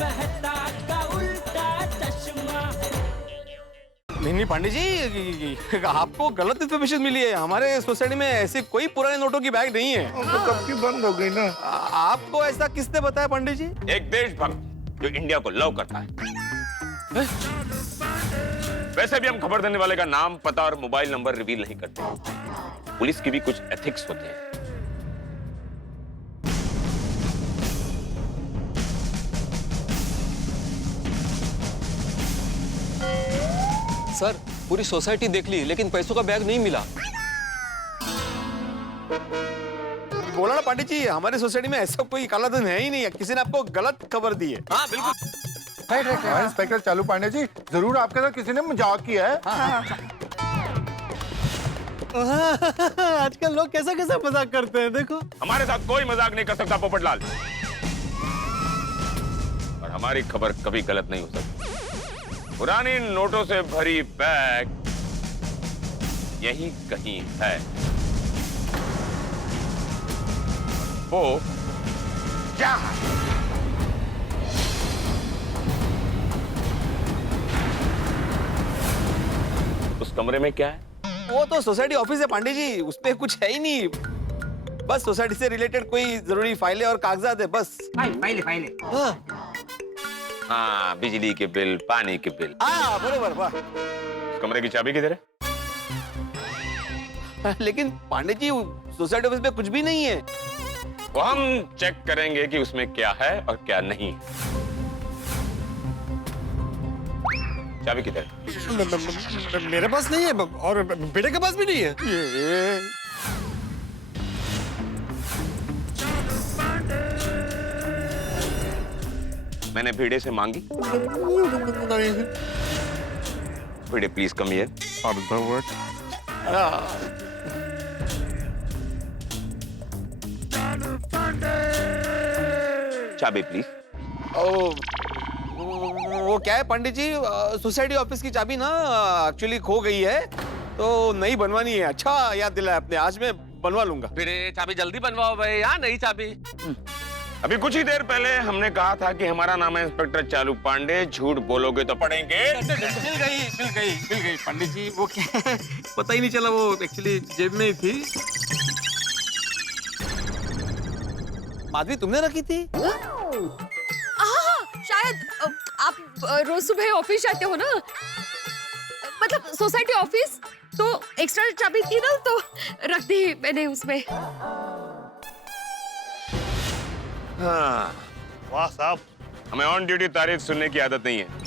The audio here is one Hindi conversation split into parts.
मेहता का उल्टा चश्मा। नहीं पांडे जी, आपको गलत इन्फॉर्मेशन मिली है। हमारे सोसाइटी में ऐसे कोई पुराने नोटों की बैग नहीं है। तो कब की बंद हो गई ना। आपको ऐसा किसने बताया पंडित जी? एक देशभक्त जो इंडिया को लव करता है। वैसे भी हम खबर देने वाले का नाम, पता और मोबाइल नंबर रिवील नहीं करते। पुलिस की भी कुछ एथिक्स होते हैं। सर, पूरी सोसाइटी देख ली लेकिन पैसों का बैग नहीं मिला। बोला ना पांडे जी, हमारी सोसाइटी में ऐसा कोई काला धन है ही नहीं है। किसी ने आपको गलत खबर दी है। हाँ बिल्कुल। हाँ, इंस्पेक्टर चालू पांडे जी, जरूर आपके साथ किसी ने मजाक किया है। आजकल लोग कैसा कैसा मजाक करते हैं, देखो। हमारे साथ कोई मजाक नहीं कर सकता पोपटलाल, और हमारी खबर कभी गलत नहीं हो सकती। पुरानी नोटों से भरी बैग यही कहीं है। वो क्या है? उस कमरे में क्या है? वो तो सोसाइटी ऑफिस है पांडे जी, उसपे कुछ है ही नहीं। बस सोसाइटी से रिलेटेड कोई जरूरी फाइलें और कागजात है, बस। फाइले। हाँ, बिजली के बिल, पानी के बिल। बरोबर, वाह। कमरे की चाबी किधर है? लेकिन पांडे जी, सोसाइटी ऑफिस में कुछ भी नहीं है। वो हम चेक करेंगे कि उसमें क्या है और क्या नहीं। चाबी किधर है? मेरे पास नहीं है और बेटे के पास भी नहीं है। मैंने भिड़े से मांगी। भिड़े प्लीज कम हियर। चाबी प्लीज। वो क्या है पंडित जी, सोसाइटी ऑफिस की चाबी ना एक्चुअली खो गई है, तो नई बनवानी है। अच्छा याद दिलाया आपने, आज मैं बनवा लूंगा। बेटे चाबी जल्दी बनवाओ भाई। हाँ, नई चाबी। अभी कुछ ही देर पहले हमने कहा था कि हमारा नाम है इंस्पेक्टर चालू पांडे, झूठ बोलोगे तो पड़ेंगे। मिल गई पंडित जी। वो क्या है, पता ही नहीं चला, वो एक्चुअली जेब में ही थी। माधवी, तुमने रखी थी? शायद आप रोज सुबह ऑफिस जाते हो ना, मतलब सोसाइटी ऑफिस, तो एक्स्ट्रा चाबी थी ना, तो रख दी मैंने उसमें। हाँ, वाह साहब, हमें ऑन ड्यूटी तारीफ सुनने की आदत नहीं है।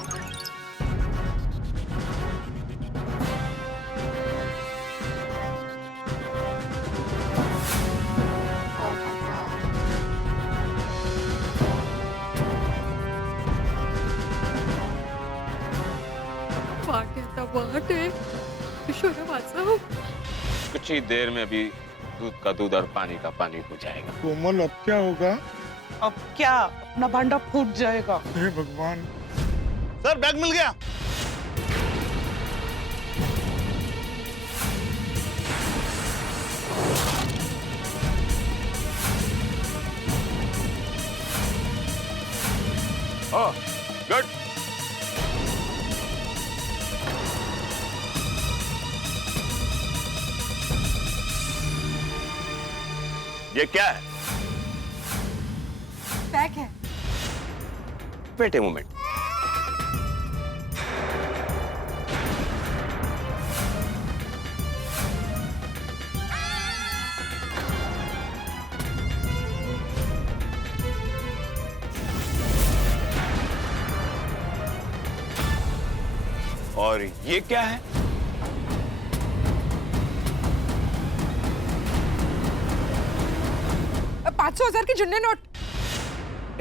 कुछ ही देर में अभी दूध का दूध और पानी का पानी हो जाएगा। कोमल, अब क्या होगा? अब क्या, अपना भांडा फूट जाएगा। हे भगवान। सर, बैग मिल गया। Oh, good. ये क्या है? बैग है। Wait a moment. और ये क्या है? $500 के जुन्ने नोट।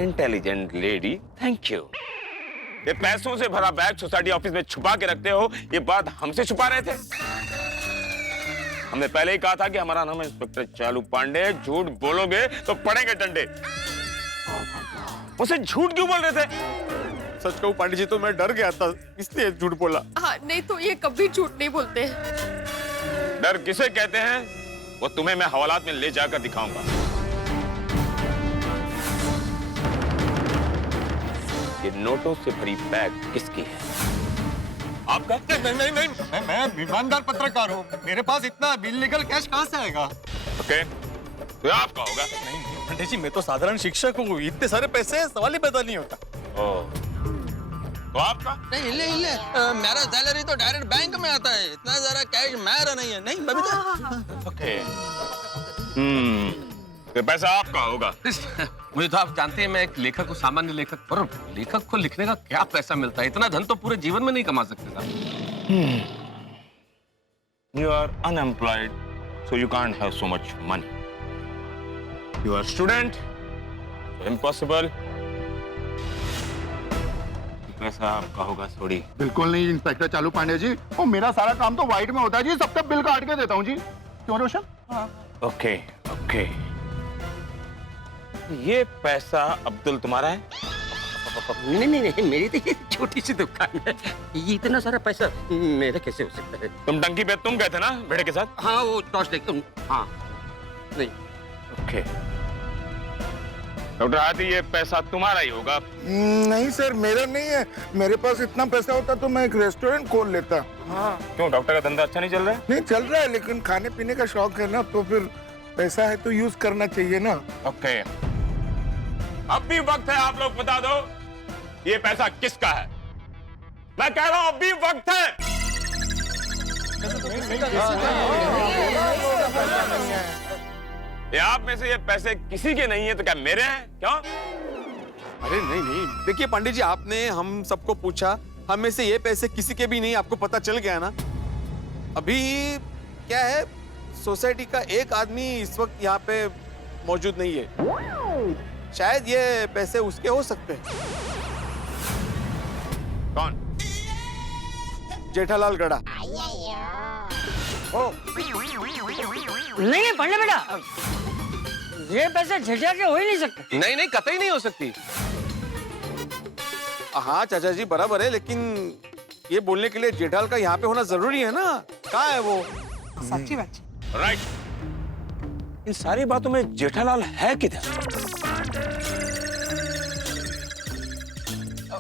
Intelligent lady, thank you. ये पैसों से भरा बैग सोसाइटी ऑफिस में छुपा के रखते हो, ये बात हमसे छुपा रहे थे? हमने पहले ही कहा था कि हमारा नाम है इंस्पेक्टर चालू पांडे, झूठ बोलोगे तो पड़ेंगे डंडे। उसे झूठ क्यों बोल रहे थे? सच कहूं पांडे जी, तो मैं डर गया था, इसलिए झूठ बोला। हाँ, नहीं तो ये कभी झूठ नहीं बोलते। डर किसे कहते हैं, वो तुम्हें मैं हवालात में ले जाकर दिखाऊंगा। ये नोटों से भरी बैग किसकी है? आपका? नहीं मैं ईमानदार पत्रकार हूँ, मेरे पास इतना इल्लीगल कैश कहाँ से आएगा? ओके, तो आपका होगा। नहीं पंडित जी, मैं तो साधारण शिक्षक हूँ, इतने सारे पैसे सवाल ही पैदा नहीं होता। ओह, तो आपका? नहीं मेरा सैलरी तो डायरेक्ट बैंक में आता है, इतना सारा कैश मेरा नहीं है। नहीं बबीता। ओके, तो पैसा आपका होगा। मुझे तो आप जानते हैं मैं एक लेखक हूँ, सामान्य लेखक, और लेखक को लिखने का क्या पैसा मिलता है? इतना धन तो पूरे जीवन में नहीं कमा सकते साहब। You are unemployed, so you can't have so much money. You are student, so impossible. पैसा आपका होगा थोड़ी। बिल्कुल नहीं इंस्पेक्टर चालू पांडे जी, और मेरा सारा काम तो व्हाइट में होता है जी, सबका बिल काट के देता हूँ जी। क्यों रोशन? ओके ओके, ये पैसा अब्दुल तुम्हारा है? नहीं, मेरी तो ये छोटी सी दुकान है, ये इतना सारा पैसा मेरा कैसे हो सकता है? तुम टंकी पे तुम गए थे ना बेटे के साथ? हाँ, वो टॉर्च लेके। हाँ, नहीं। ओके, डॉक्टर हाथी, ये पैसा तुम्हारा ही होगा। नहीं सर, मेरा नहीं है। मेरे पास इतना पैसा होता तो मैं एक रेस्टोरेंट खोल लेता। हाँ। क्यों, डॉक्टर का धंधा अच्छा नहीं चल रहा है? नहीं चल रहा है, लेकिन खाने पीने का शौक है ना, तो फिर पैसा है तो यूज करना चाहिए ना। ओके, अब भी वक्त है, आप लोग बता दो ये पैसा किसका है। मैं कह रहा हूं अब भी वक्त है। ये आप में से ये पैसे किसी के नहीं है तो क्या मेरे हैं? क्यों? अरे नहीं, देखिए पंडित जी, आपने हम सबको पूछा, हम में से ये पैसे किसी के भी नहीं, आपको पता चल गया ना। अभी क्या है, सोसाइटी का एक आदमी इस वक्त यहाँ पे मौजूद नहीं है, शायद ये पैसे उसके हो सकते हैं। कौन? जेठालाल गड़ा। नहीं पंडे बेटा, ये पैसे झिझक के हो ही नहीं सकते। नहीं, कतई नहीं हो सकती। हाँ चाचा जी बराबर है, लेकिन ये बोलने के लिए जेठाल का यहाँ पे होना जरूरी है ना। कहाँ है वो? सच्ची बात। राइट, इन सारी बातों में जेठालाल है किधर?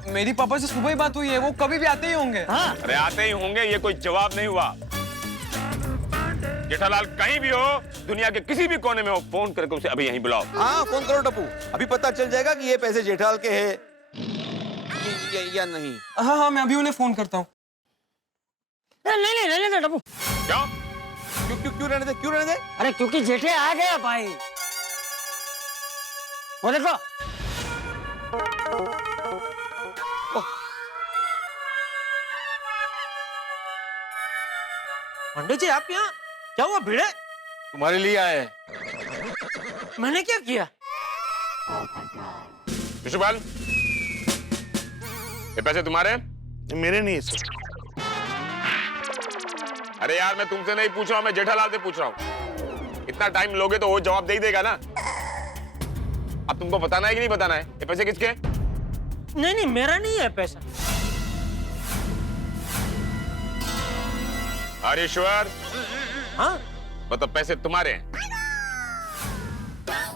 मेरी पापा से सुबह ही बात हुई है, वो कभी भी आते ही होंगे। हाँ। अरे आते ही होंगे, ये कोई जवाब नहीं हुआ। जेठालाल कहीं भी हो, दुनिया के किसी भी कोने में हो, फोन करके उसे अभी यहीं बुलाओ। हाँ फोन करो टप्पू, अभी पता चल जाएगा कि ये पैसे जेठाल के हैं या नहीं। हाँ, मैं अभी उन्हें फोन करता हूँ। नहीं रहने दे टप्पू। क्यों रहने दे? अरे क्योंकि जेठे आ गया भाई, वो देखो। पंडित जी आप यहाँ, क्या हुआ भिड़े? तुम्हारे लिए आए। मैंने क्या किया? विशुपाल, ये पैसे तुम्हारे? मेरे नहीं है सर। अरे यार, मैं तुमसे नहीं पूछ रहा हूं, मैं जेठालाल से पूछ रहा हूं। इतना टाइम लोगे तो वो जवाब दे ही देगा ना। अब तुमको बताना है कि नहीं बताना है? ये पैसे किसके? नहीं मेरा नहीं है पैसा। अरे ईश्वर, हाँ? मतलब पैसे तुम्हारे हैं?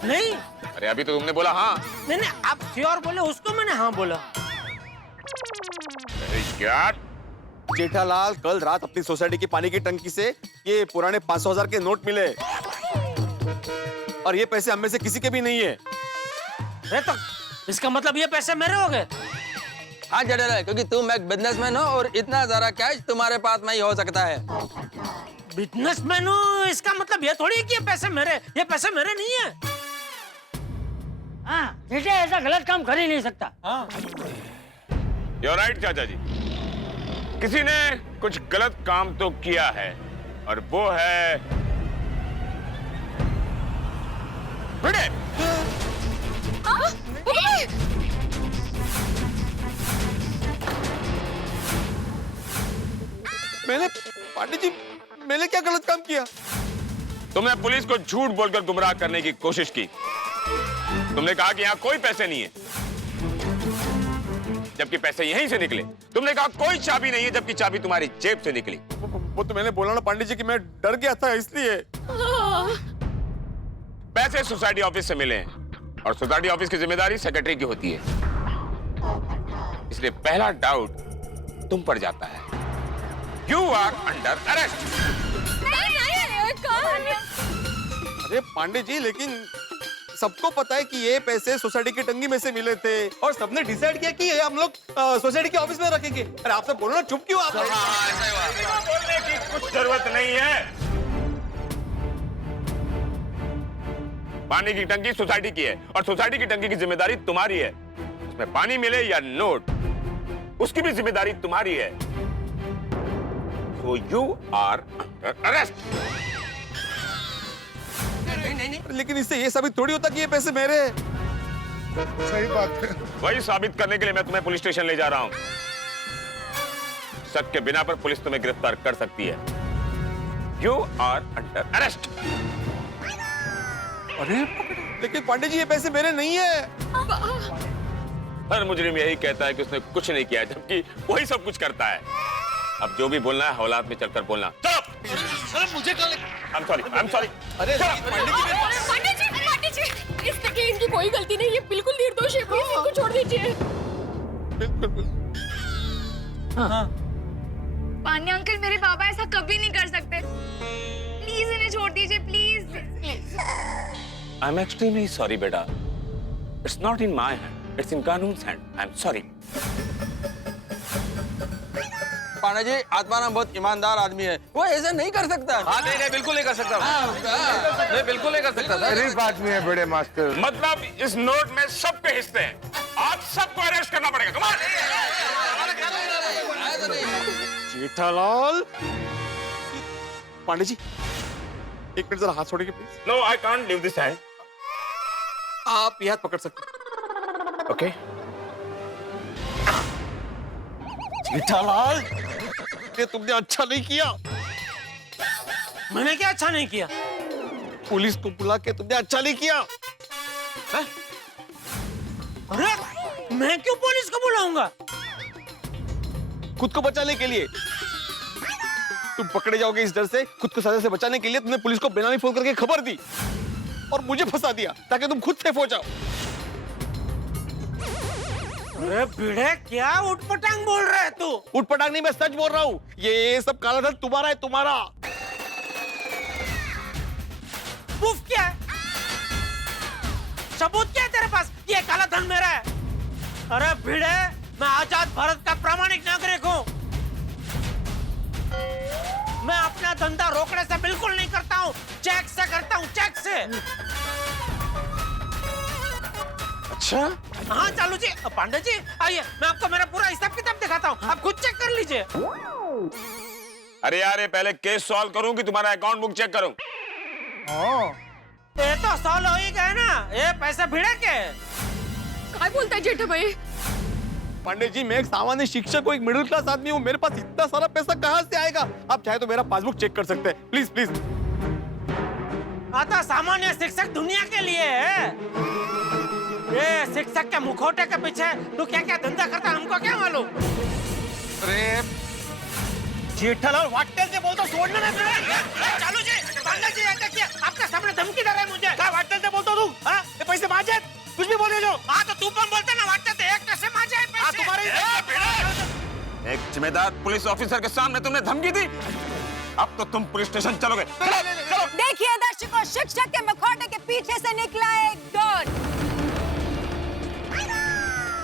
नहीं अरे अभी तो तुमने बोला हाँ। नहीं, आप श्योर बोले, उसको मैंने हाँ बोला। यार जेठालाल, कल रात अपनी सोसाइटी की पानी की टंकी से ये पुराने 500,000 के नोट मिले, और ये पैसे हम में से किसी के भी नहीं है। अरे तो इसका मतलब ये पैसे मेरे हो गए? हाँ जेठालाल, क्योंकि तुम एक बिजनेसमैन हो और इतना सारा कैश तुम्हारे पास में ही हो सकता है। बिजनेसमैन हूँ, इसका मतलब ये थोड़ी है कि ये पैसे मेरे नहीं है। हाँ, जेठे ऐसा गलत काम कर ही नहीं सकता। हाँ। You're right, चाचा जी, किसी ने कुछ गलत काम तो किया है, और वो है भिड़े। पांडे जी, मैंने क्या गलत काम किया? तुमने पुलिस को झूठ बोलकर गुमराह करने की कोशिश की। तुमने कहा कि यहाँ कोई पैसे नहीं है, जबकि पैसे यहीं से निकले। तुमने कहा कोई चाबी नहीं है, जबकि चाबी तुम्हारी जेब से निकली। वो तो मैंने बोला ना पांडे जी कि मैं डर गया था इसलिए। पैसे सोसाइटी ऑफिस से मिले हैं, और सोसाइटी ऑफिस की जिम्मेदारी सेक्रेटरी की होती है। इसलिए पहला डाउट तुम पर जाता है। You are under arrest. अरे पांडे जी, लेकिन सबको पता है कि ये पैसे सोसाइटी की टंगी में से मिले थे और सबने डिसाइड किया कि ये हम लोग सोसाइटी के ऑफिस में रखेंगे। अरे आप सब बोलो ना, चुप क्यों आप? बोलने की कुछ जरूरत नहीं है। पानी की टंकी सोसाइटी की है और सोसाइटी की टंकी की जिम्मेदारी तुम्हारी है। उसमें पानी मिले या नोट, उसकी भी जिम्मेदारी तुम्हारी है। So you are under arrest। लेकिन इससे ये साबित थोड़ी होता कि ये पैसे मेरे हैं। सही बात है। वही साबित करने के लिए मैं तुम्हें पुलिस स्टेशन ले जा रहा हूं। शक के बिना पर पुलिस तुम्हें गिरफ्तार कर सकती है। You are under arrest। अरे लेकिन पांडे जी, ये पैसे मेरे नहीं है। हर मुजरिम यही कहता है कि उसने कुछ नहीं किया, जबकि वही सब कुछ करता है। अब जो भी बोलना है हवालात में चलकर बोलना। चलो मुझे कल। I'm sorry। अरे पांडे जी, इसमें इनकी कोई गलती नहीं, ये बिल्कुल निर्दोष है, प्लीज इनको छोड़ दीजिए। पांडे अंकल, मेरे बाबा ऐसा कभी नहीं कर सकते, प्लीज इन्हें छोड़ दीजिए, प्लीज। I'm extremely sorry बेटा। It's not in my hand, it's in कानून's hand। I'm sorry। Pandey ji, Atmaram बहुत ईमानदार आदमी है, वो ऐसा नहीं कर सकता। हाँ नहीं, बिल्कुल नहीं कर सकता। नहीं, बिल्कुल नहीं कर सकता। गरीब आदमी है बड़े मास्टर। मतलब इस नोट में सबके हिस्से हैं। आप सबको अरेस्ट करना पड़ेगा। कमाल। जेठालाल। पांडे जी, एक मिनट जरा हाथ छोड़िए please. No, I can't leave this hand। आप ये हाथ पकड़ सकते। Okay। जेठालाल, ये तुमने अच्छा नहीं किया। मैंने क्या अच्छा नहीं किया? पुलिस को बुला के तुमने अच्छा नहीं किया। अरे मैं क्यों पुलिस को बुलाऊंगा? खुद को बचाने के लिए। तुम पकड़े जाओगे इस डर से, खुद को सजा से बचाने के लिए तुमने पुलिस को बेनामी फोन करके खबर दी और मुझे फंसा दिया ताकि तुम खुद सेफ हो जाओ। अरे भिड़े, क्या उठपटांग बोल रहा है तू? उठपटांग नहीं, मैं सच बोल रहा हूँ। ये सब काला धन तुम्हारा है, तुम्हारा। प्रूफ क्या है? सबूत क्या है तेरे पास? ये काला धन मेरा है। अरे भिड़े, मैं आजाद भारत का प्रामाणिक नागरिक हूँ। मैं अपना धंधा रोकड़े से बिल्कुल नहीं करता हूँ, चेक से करता हूँ, चेक से। अच्छा? हाँ चालू जी। पांडे जी आइए, मैं आपको मेरा पूरा हिसाब किताब दिखाता हूँ, आप खुद चेक कर लीजिए। अरे यार, ये पहले केस सॉल्व करूं कि तुम्हारा अकाउंट बुक चेक करूं? ये तो सॉल्व हो ही गया ना। ये पैसे भिड़े के? क्या बोलता है जेठा भाई? पांडे जी, मैं एक सामान्य शिक्षक हूँ, एक मिडिल क्लास आदमी हूँ, मेरे पास इतना सारा पैसा कहाँ से आएगा? आप चाहे तो मेरा पासबुक चेक कर सकते हैं, प्लीज प्लीज। आता सामान्य शिक्षक दुनिया के लिए है। ये शिक्षक के मुखौटे के पीछे तू क्या क्या धंधा करता है, हमको क्या मालूम? अरे जेठालाल, वाटेल से बोलता छोड़ना नहीं। चालू जी, पांडे जी ये देखिए, आपके सामने धमकी दे रहा है मुझे। क्या वाटेल से बोलता तू? हाँ, ये पैसे मांगे, कुछ भी बोले जो। हाँ तो तू पण बोलते ना, वाटते थे एक कैसे मांगे हैं पैसे? तुम्हारे एक जिम्मेदार पुलिस ऑफिसर के सामने तुमने धमकी दी, अब तो तुम पुलिस स्टेशन चलोगे। चलो। देखिए दर्शकों, शिक्षक के मुखौटे के पीछे से निकला एक डॉन।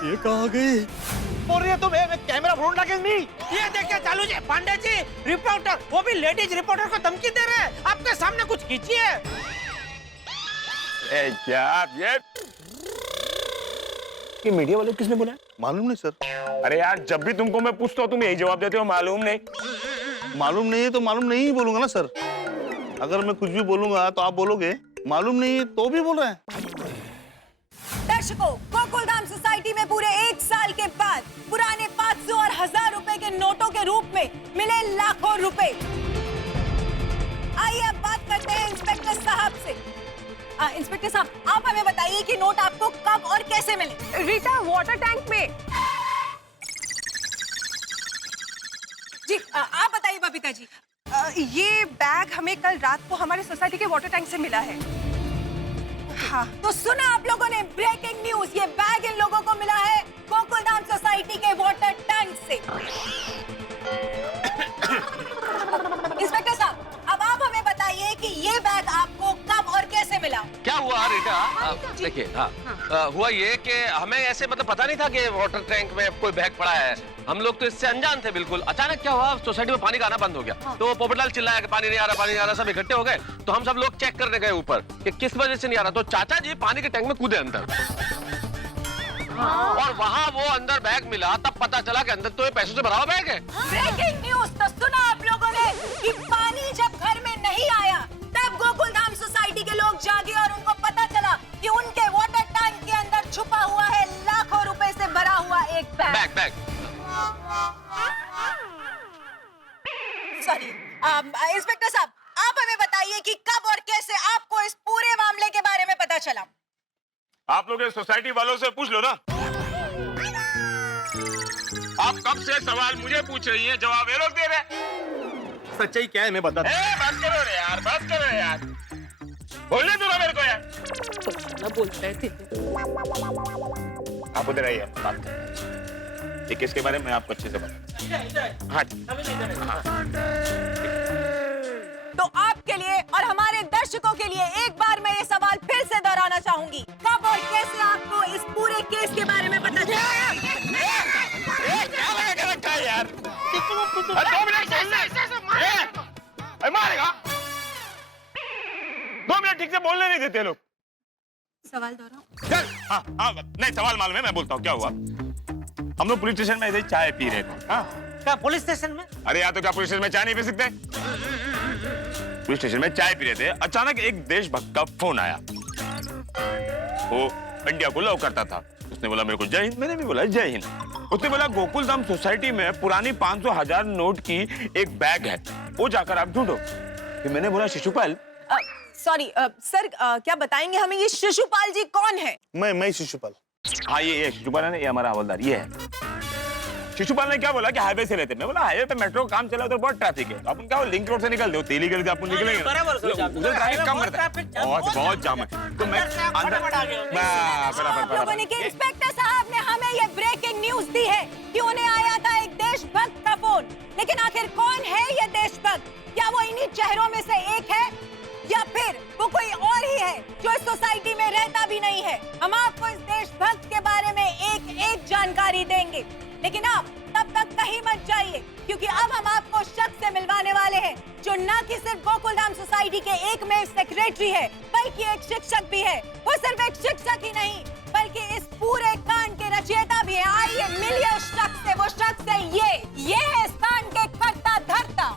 ये कहाँ गई? बोल रही है तुम, मैं कैमरा फोन डाकेंगी। ये देखिए चालू जी, पांडे जी रिपोर्टर, वो भी लेडीज रिपोर्टर को धमकी दे रहे हैं। आपके सामने कुछ कीजिए। ये मीडिया वाले किसने बोला? मालूम नहीं सर। अरे यार, जब भी तुमको मैं पूछता हूँ तुम यही जवाब देते हो, मालूम नहीं। मालूम नहीं है तो मालूम नहीं ही बोलूंगा ना सर। अगर मैं कुछ भी बोलूंगा तो आप बोलोगे मालूम नहीं है तो भी बोल रहे हैं। दर्शकों, गोकुलधाम सोसाइटी में पूरे 1 साल के बाद पुराने 500 और 1000 रुपए के नोटों के रूप में मिले लाखों रुपए। आइए अब बात करते हैं इंस्पेक्टर साहब से। इंस्पेक्टर साहब, आप हमें बताइए कि नोट आपको कब और कैसे मिले? रीटा, वाटर टैंक में। जी आप बताइए बबीता जी। ये बैग हमें कल रात को हमारे सोसाइटी के वाटर टैंक से मिला है। हाँ, तो सुना आप लोगों ने, ब्रेकिंग न्यूज, ये बैग इन लोगों को मिला है गोकुलधाम सोसाइटी के सेकंड। हाँ, हुआ ये कि हमें ऐसे मतलब पता नहीं था कि वाटर टैंक में कोई बैग पड़ा है। हम लोग तो इससे अनजान थे बिल्कुल। अचानक क्या हुआ, सोसाइटी में पानी का आना बंद हो गया। तो पोपटलाल चिल्लाया कि पानी नहीं आ रहा, पानी नहीं आ रहा। सब इकट्ठे हो गए तो हम सब लोग चेक करने गए ऊपर कि किस वजह से नहीं आ रहा। तो चाचा जी पानी के टैंक में कूदे अंदर, और वहाँ वो अंदर बैग मिला। तब पता चला कि अंदर तो ये पैसों से भरा हुआ बैग है। ब्रेकिंग न्यूज तो सुना आप लोगों ने कि पानी जब घर में नहीं आया तब गोकुलधाम सोसाइटी के लोग जागे और उनको पता चला कि उनके वाटर टैंक के अंदर छुपा हुआ है लाखों रुपए से भरा हुआ एक बैग। सॉरी इंस्पेक्टर साहब, आप हमें बताइए कि कब और कैसे आपको इस पूरे मामले के बारे में पता चला। आप लोग सोसाइटी वालों से पूछ लो ना। आप कब से सवाल मुझे पूछ रही हैं, जवाब ये लोग दे रहे। सच्चाई क्या है मैं बता दूं। बात करो रे यार, बात करो रे यार, बोलने दो ना मेरे को यार। ना बोल रहे थे। आप उधर आइए, बात करें। ये किसके बारे में आपको अच्छे से बता। हाँ, तो आपके लिए और हमारे दर्शकों के लिए एक बार मैं ये सवाल फिर से दोहराना चाहूंगी, कब और कैसे आपको इस पूरे केस के बारे में पता चला? क्या लगा के रखा है यार? 2 मिनट मारेगा। 2 मिनट ठीक से बोलने नहीं देते लोग। सवाल दोहराओ। हाँ, नहीं सवाल मालूम है, मैं बोलता हूँ क्या हुआ। हम लोग पुलिस स्टेशन में ऐसे चाय पी रहे थे। हाँ, क्या पुलिस स्टेशन में? अरे यार, तो क्या पुलिस स्टेशन में चाय नहीं पी सकते? पुलिस स्टेशन में चाय पी रहे थे, अचानक एक देशभक्त का फोन आया। वो इंडिया को लव करता था। उसने बोला मेरे को जय हिंद, मैंने भी बोला जय हिंद। उसने बोला गोकुलधाम सोसाइटी में पुरानी 500,000 नोट की एक बैग है, वो जाकर आप ढूंढो। फिर मैंने बोला शिशुपाल। सॉरी सर, क्या बताएंगे हमें ये शिशुपाल जी कौन है? मैं शिशुपाल। हाँ, ये शिशुपाल है ना, ये हमारा हवलदार ये है। शिशुपाल ने क्या बोला कि हाईवे से लेते। मैं बोला हाईवे पे मेट्रो काम चला, उधर बहुत ट्रैफिक है। तो अपन क्या लिंक रोड से निकलते हो, तेली गली से अपन निकलेंगे, उधर ट्रैफिक कम रहता है, बहुत जाम है। तो मैं अंदर आप लोगों ने कि इंस्पेक्टर साहब ने हमें ये ब्रेकिंग न्यूज दी है कि उन्हें आया था एक देशभक्त का फोन। लेकिन आखिर कौन है ये देशभक्त? क्या वो इन्हीं चेहरों में से एक है या फिर वो कोई और ही है जो इस सोसाइटी में रहता भी नहीं है? हम आपको इस देशभक्त के बारे में एक जानकारी देंगे, लेकिन आप तब तक कहीं मत जाइए, क्योंकि अब हम आपको शख्स से मिलवाने वाले हैं जो न कि सिर्फ गोकुलधाम सोसाइटी के एकमेव सेक्रेटरी है, बल्कि एक शिक्षक भी है। वो सिर्फ एक शिक्षक ही नहीं, बल्कि इस पूरे कांड के रचयिता भी है। आइए मिलिए उस शख्स से। वो शख्स है ये है इस कांड के कर्ता धर्ता।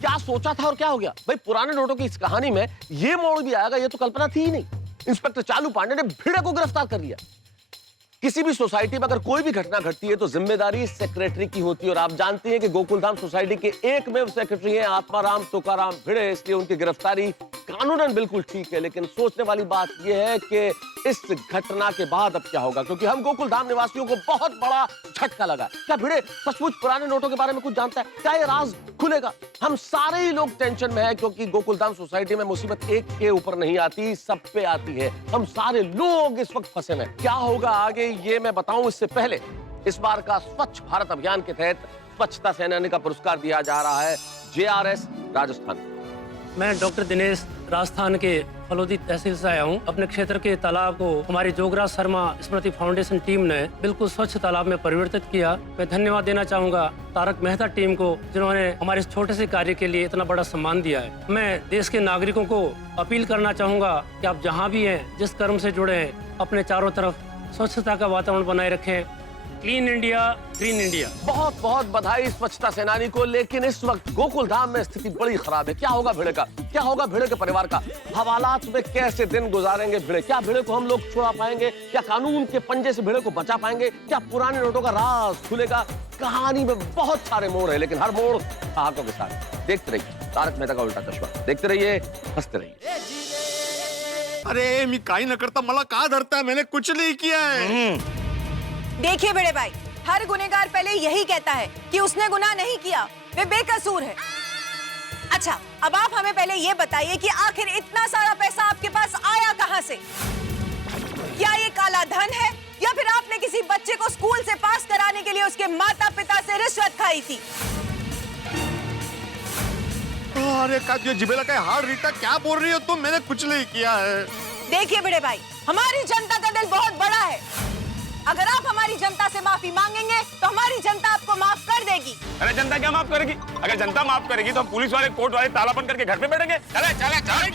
क्या सोचा था और क्या हो गया भाई? पुराने नोटों की इस कहानी में ये मोड़ भी आएगा, ये तो कल्पना थी ही नहीं। इंस्पेक्टर चालू पांडे ने भिड़े को गिरफ्तार कर लिया। किसी भी सोसाइटी में अगर कोई भी घटना घटती है तो जिम्मेदारी सेक्रेटरी की होती है, और आप जानते हैं कि गोकुलधाम सोसाइटी के एकमेव सेक्रेटरी हैं आत्माराम तुकाराम भिड़े, इसलिए उनकी गिरफ्तारी कानूनन बिल्कुल ठीक है। लेकिन सोचने वाली बात यह है कि इस घटना के बाद अब क्या होगा, क्योंकि हम गोकुलधाम निवासियों को बहुत बड़ा झटका लगा। क्या भिड़े सचमुच पुराने नोटों के बारे में कुछ जानता है? क्या ये राज खुलेगा? हम सारे ही लोग टेंशन में हैं, क्योंकि गोकुलधाम सोसाइटी में मुसीबत एक के ऊपर नहीं आती, सब पे आती है। हम सारे लोग इस वक्त फंसे हैं। क्या होगा आगे ये मैं बताऊं, इससे पहले इस बार का स्वच्छ भारत अभियान के तहत स्वच्छता सेनानी का पुरस्कार दिया जा रहा है JRS राजस्थान। मैं डॉक्टर दिनेश राजस्थान के फलोदी तहसील से आया हूँ। अपने क्षेत्र के तालाब को हमारी जोगराज शर्मा स्मृति फाउंडेशन टीम ने बिल्कुल स्वच्छ तालाब में परिवर्तित किया। मैं धन्यवाद देना चाहूँगा तारक मेहता टीम को, जिन्होंने हमारे इस छोटे से कार्य के लिए इतना बड़ा सम्मान दिया है। मैं देश के नागरिकों को अपील करना चाहूँगा कि आप जहाँ भी हैं, जिस कर्म से जुड़े हैं, अपने चारों तरफ स्वच्छता का वातावरण बनाए रखें। Clean India, green India. बहुत बहुत बधाई स्वच्छता सेनानी को। लेकिन इस वक्त गोकुलधाम में स्थिति बड़ी खराब है। क्या होगा भिड़े का? क्या होगा भिड़े के परिवार का? हवालात में कैसे दिन गुजारेंगे भिड़े? क्या भिड़े को हम लोग छुड़ा पाएंगे? क्या कानून के पंजे से भिड़े को बचा पाएंगे? क्या पुराने नोटों का राज खुलेगा? कहानी में बहुत सारे मोड़ है, लेकिन हर मोड़ साहकों के साथ। देखते रहिए तारक मेहता का उल्टा चश्मा, देखते रहिए, हंसते रहिए। अरे मी काही न करता मला का धरता है? मैंने कुछ नहीं किया है। देखिए बड़े भाई, हर गुनहगार पहले यही कहता है कि उसने गुनाह नहीं किया, वे बेकसूर है। अच्छा, अब आप हमें पहले ये बताइए कि आखिर इतना सारा पैसा आपके पास आया कहां से? क्या ये काला धन है या फिर आपने किसी बच्चे को स्कूल से पास कराने के लिए उसके माता पिता से रिश्वत खाई थी? अरे का ये जिबेला का हार रीटा क्या बोल रही हो तुम? मैंने कुछ नहीं किया है। देखिए बड़े भाई, हमारी जनता का दिल बहुत बड़ा है। अगर आप हमारी जनता से माफी मांगेंगे तो हमारी जनता आपको माफ कर देगी। अरे जनता क्या माफ करेगी? अगर जनता माफ करेगी तो हम पुलिस वाले कोर्ट वाले ताला बंद करके घर पे बैठेंगे। चले चले चले।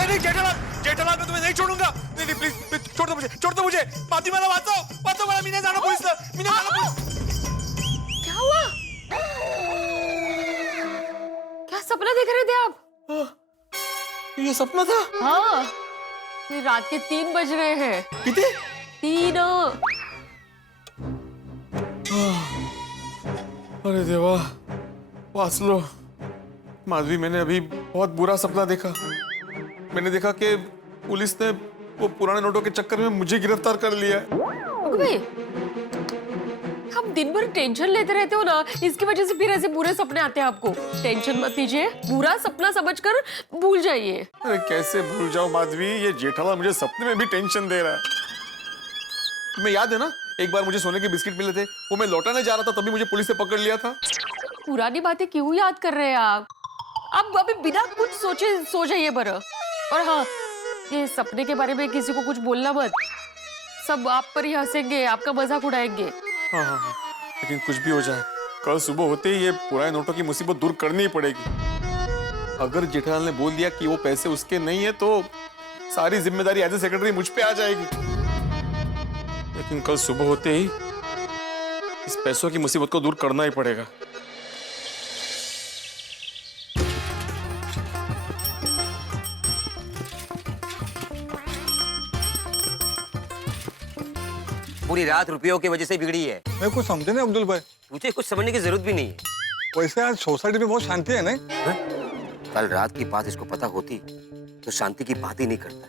नहीं जेठालाल, जेठालाल मैं तुम्हें नहीं छोड़ूंगा। नहीं नहीं प्लीज छोड़ दो मुझे। माती मला वाचव मला, मी नाही जाणार पोलिसला, मी नाही जाणार पोलिस। क्या हुआ? क्या सपना देख रहे थे आप? ये सपना था? हाँ, ये रात के 3 बज रहे हैं। कितने? 3। अरे देवा, वासलो। माधवी, मैंने अभी बहुत बुरा सपना देखा। मैंने देखा कि पुलिस ने वो पुराने नोटों के चक्कर में मुझे गिरफ्तार कर लिया है। भाई, हम दिन भर टेंशन लेते रहते हो ना, इसकी वजह से फिर ऐसे बुरे सपने आते हैं आपको। टेंशन मत लीजिए, बुरा सपना समझकर भूल जाइए। अरे कैसे भूल जाऊं माधवी, ये जेठालाल मुझे सपने में भी टेंशन दे रहा है। तुम्हें याद है ना, एक बार मुझे सोने के बिस्किट मिले थे, वो मैं लौटाने जा रहा था, तभी मुझे पुलिस ने पकड़ लिया था। पुरानी बातें क्यों याद कर रहे हैं आप? अब अभी बिना कुछ सोचे सो जाइए बरा। और हाँ, ये सपने के बारे में किसी को कुछ बोलना मत। सब आप पर ही हंसेंगे, आपका मजाक उड़ाएंगे। हाँ, लेकिन कुछ भी हो जाए, कल सुबह होते ही ये पुराने नोटों की मुसीबत दूर करनी ही पड़ेगी। अगर जेठालाल ने बोल दिया कि वो पैसे उसके नहीं है, तो सारी जिम्मेदारी एज ए सेक्रेटरी मुझ पे आ जाएगी। लेकिन कल सुबह होते ही इस पैसों की मुसीबत को दूर करना ही पड़ेगा। पूरी रात रुपयों की वजह से बिगड़ी है। मैं कुछ समझे नहीं अब्दुल भाई। तुझे कुछ समझने की जरूरत भी नहीं है। वैसे आज सोसाइटी में बहुत शांति है नहीं? कल रात की बात इसको पता होती तो शांति की बात ही नहीं करता।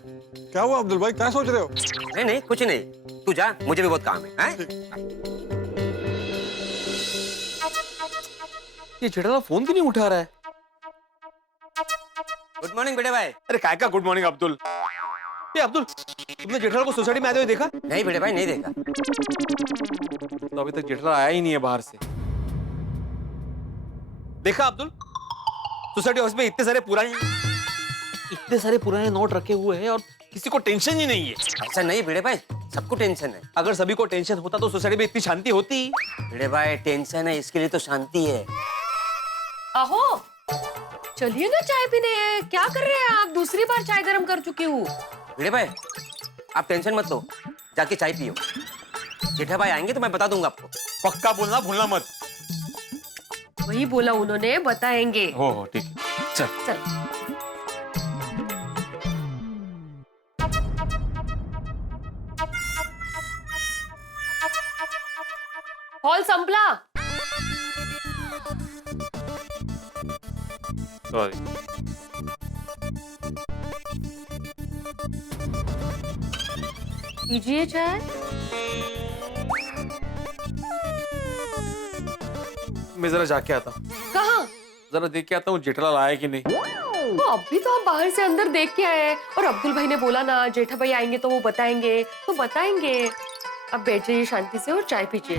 क्या हुआ अब्दुल भाई, क्या सोच रहे हो? नहीं नहीं कुछ नहीं, तू जा, मुझे भी बहुत काम है। ये जेठालाल फोन क्यों नहीं उठा रहा है? गुड मॉर्निंग बेटे भाई। अरे काय का गुड मॉर्निंग अब्दुल? ये अब्दुल, तुमने जेठालाल को सोसाइटी में आते हुए देखा? नहीं बेटे भाई, नहीं देखा। तो अभी तक जेठालाल आया ही नहीं है बाहर से। देखा अब्दुल, सोसाइटी हाउस में इतने सारे पुराने नोट रखे हुए हैं और किसी को टेंशन ही नहीं है। ऐसा नहीं बेटे भाई, सबको टेंशन है। अगर सभी को टेंशन होता तो सोसाइटी में इतनी शांति होती? बेटे भाई, टेंशन है इसके लिए तो शांति है। आहो, चलिए ना चाय पीने। क्या कर रहे हैं आप? दूसरी बार चाय गर्म कर चुकी हूँ। बेटे भाई, आप टेंशन मत लो, जाके चाय पियो। जेठा भाई आएंगे तो मैं बता दूंगा आपको। पक्का बोलना, भूलना मत। वही बोला उन्होंने, बताएंगे। हो ठीक है, चल चल। हॉल संपला। सॉरी। कीजिए चाय। मैं जरा जाके आता, कहाँ? जरा देख के आता हूँ जेठालाल आया कि नहीं। तो अभी तो आप बाहर से अंदर देख के आए, और अब्दुल भाई ने बोला ना जेठा भाई आएंगे तो वो बताएंगे, तो बताएंगे। अब बैठ जाइए शांति से और चाय पीजिए।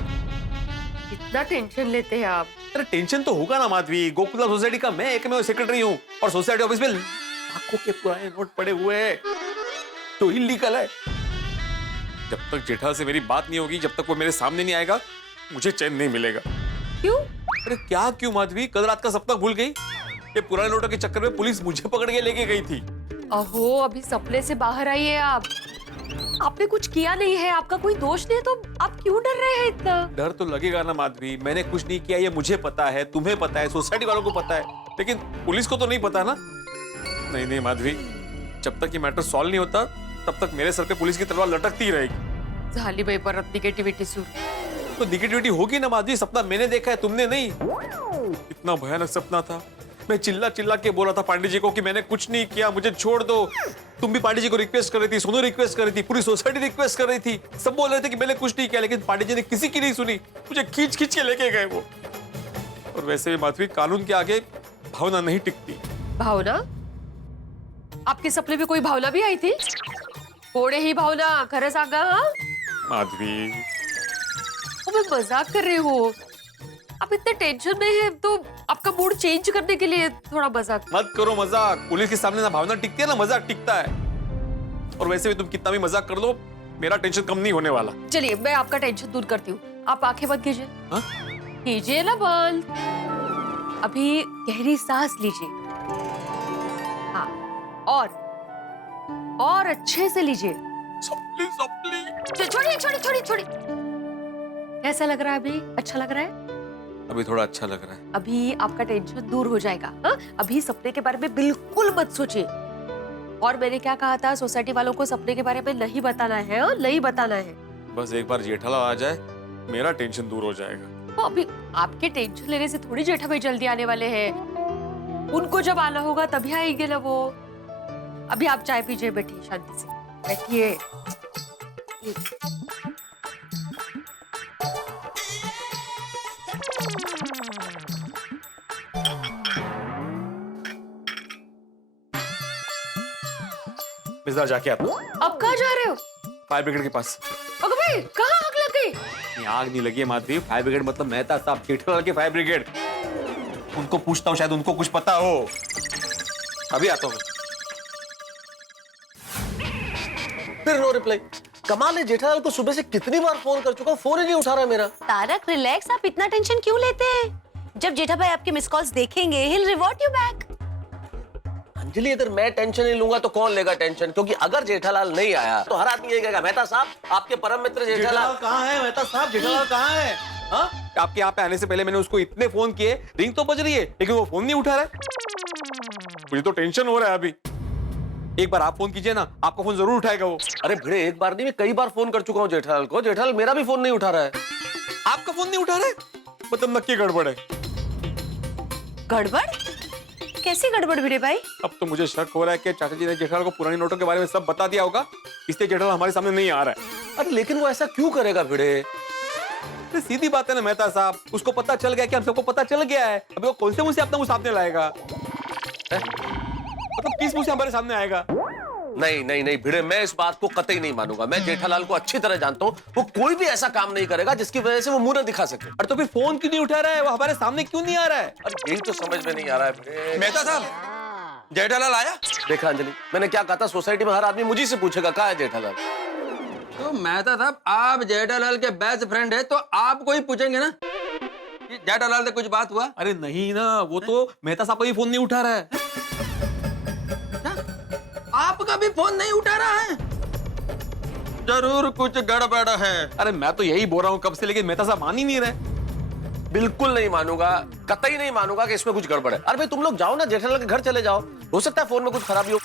इतना टेंशन लेते हैं आप। अरे टेंशन तो होगा ना माधवी, गोकुला सोसाइटी का मैं एकमेव सेक्रेटरी हूँ और सोसाइटी ऑफिस में लाखों के पुराने नोट पड़े हुए हैं, तो इलीगल है। जब तक जेठालाल से मेरी बात नहीं होगी, जब तक वो मेरे सामने नहीं आएगा, मुझे चैन नहीं मिलेगा। क्यों? अरे क्या क्यों माधवी, कल रात का सपना भूल गई? ये पुराने नोटों के चक्कर में पुलिस मुझे पकड़ के लेके गई थी। अहो, अभी सपने से बाहर आइए आप। आपने कुछ किया नहीं है, आपका कोई दोष नहीं है, तो आप क्यों डर रहे हैं इतना? डर तो लगेगा ना माधवी, मैंने कुछ नहीं किया, ये मुझे पता है, तुम्हें पता है, सोसाइटी वालों को पता है, लेकिन पुलिस को तो नहीं पता ना। नहीं नहीं माधवी, जब तक ये मैटर सॉल्व नहीं होता तब तक मेरे सर पे पुलिस की तलवार लटकती रहेगी। झाली भाई पर निगेटिविटी सुर। तो निगेटिविटी होगी ना माधवी, सपना मैंने देखा है, तुमने नहीं। इतना भयानक सपना था, मैं चिल्ला चिल्ला के बोला था पांडे जी को कि मैंने कुछ नहीं किया, मुझे छोड़ दो। तुम भी पांडे जी को रिक्वेस्ट कर रही थी, सोनू रिक्वेस्ट कर रही थी, पूरी सोसाइटी रिक्वेस्ट कर रही थी, सब बोल रहे थे कि मैंने कुछ नहीं किया, लेकिन पांडे जी ने किसी की नहीं सुनी, मुझे खींच खींच के लेके गए वो। और वैसे भी माधवी, कानून के आगे भावना नहीं टिकती। भावना? आपके सपने में कोई भावना भी आई थी? थोड़े ही भावना खरं सांगा हा? माधवी मैं मजाक कर रही हूँ। आप इतने टेंशन में हैं तो आपका मूड चेंज करने के लिए थोड़ा मजाक। मत करो मजाक। पुलिस के सामने ना भावना टिकती है ना मजाक टिकता है। और वैसे भी तुम कितना भी मजाक कर लो, मेरा टेंशन कम नहीं होने वाला। चलिए मैं आपका टेंशन दूर करती हूँ। आप आंखें बंद कीजिए। हाँ? कीजिए ना बंद। अभी गहरी सांस लीजिए। हाँ, और अच्छे से लीजिए। छोड़िए छोड़िए छोड़िए छोड़िए। कैसा लग रहा है अभी? अच्छा लग रहा है? अभी थोड़ा अच्छा लग रहा है। अभी आपका टेंशन दूर हो जाएगा। हाँ? अभी सपने के बारे में बिल्कुल मत सोचिए। और मैंने क्या कहा था, सोसाइटी वालों को सपने के बारे में नहीं बताना है और नहीं बताना है। बस एक बार जेठालाल आ जाए, मेरा टेंशन दूर हो जाएगा। तो अभी आपके टेंशन लेने से थोड़ी जेठा भाई जल्दी आने वाले हैं। उनको जब आना होगा तभी आएंगे ना वो। अभी आप चाय पीजिए, बैठिए शांति से बैठिए। मिर्जा जाके आता हूँ। अब कहाँ जा रहे हो? फायर ब्रिगेड के पास। अगर भाई कहाँ आग लग गई? नहीं, आग नहीं लगी है माधवी। फायर ब्रिगेड मतलब मेहता साहब, जेठालाल के फायर ब्रिगेड। उनको पूछता हूँ, शायद उनको कुछ पता हो। अभी आता हूँ। फिर नो रिप्लाई। कमाल है, जेठालाल को सुबह से कितनी बार फोन कर चुका हूँ, फोन ही नहीं उठा रहा है मेरा। तारक रिलैक्स, आप इतना टेंशन क्यों लेते हैं? जब जेठा भाई आपके मिस कॉल्स देखेंगे, he'll reward you back। Anjali, अगर मैं टेंशन नहीं लूंगा तो कौन लेगा टेंशन? क्योंकि अगर जेठालाल नहीं आया तो हर आदमी यही कहेगा, मेहता साहब आपके परम मित्र जेठालाल कहाँ है? मेहता साहब जेठालाल कहाँ है? हाँ? आपके यहाँ पे आने से पहले मैंने उसको इतने फोन किए, रिंग तो बज रही है लेकिन वो फोन नहीं उठा रहा है। मुझे तो टेंशन हो रहा है अभी। एक बार आप फोन कीजिए ना, आपका फोन जरूर उठाएगा वो। अरे भिड़े, एक बार नहीं मैं कई बार फोन कर चुका हूँ जेठालाल को। जेठालाल मेरा भी फोन नहीं उठा रहा है। आपका फोन नहीं उठा रहे? मतलब नक्की गड़बड़ है। गड़बड़? कैसी गड़बड़ भिड़े भाई? अब तो मुझे शक हो रहा है कि चाचा जी ने जेठालाल को पुरानी नोटों के बारे में सब बता दिया होगा, इसलिए जेठालाल हमारे सामने नहीं आ रहा है। अरे लेकिन वो ऐसा क्यों करेगा भिड़े? सीधी बात है ना मेहता साहब, उसको पता चल गया कि हम सबको पता चल गया है। अभी वो कौन से मुंह से अपना मुंह सामने लाएगा? मतलब किस मुंह से हमारे सामने आएगा? नहीं नहीं नहीं भिड़े, मैं इस बात को कतई नहीं मानूंगा। मैं जेठालाल को अच्छी तरह जानता हूँ, वो कोई भी ऐसा काम नहीं करेगा जिसकी वजह से वो मुंह न दिखा सके। अरे तो फिर फोन क्यों नहीं उठा रहा है? वो हमारे सामने क्यों नहीं आ रहा है? अरे यही तो समझ में नहीं आ रहा है भिड़े। मेहता साहब, जेठालाल आया? देखा अंजलि, मैंने क्या कहा था, सोसाइटी में हर आदमी मुझे से पूछेगा कहाँ है जेठालाल। तो मेहता साहब, आप जेठालाल के बेस्ट फ्रेंड है तो आपको ही पूछेंगे ना कि जेठालाल से कुछ बात हुआ? अरे नहीं ना, वो तो मेहता साहब का भी फोन नहीं उठा रहा है। आपका भी फोन नहीं उठा रहा है? जरूर कुछ गड़बड़ है। अरे मैं तो यही बोल रहा हूँ कब से, लेकिन मेहता साहब मान ही नहीं रहे। बिल्कुल नहीं मानूंगा, कतई नहीं मानूंगा कि इसमें कुछ गड़बड़ है। अरे भाई तुम लोग जाओ ना, जेठालाल के घर चले जाओ, हो सकता है फोन में कुछ खराबी हो,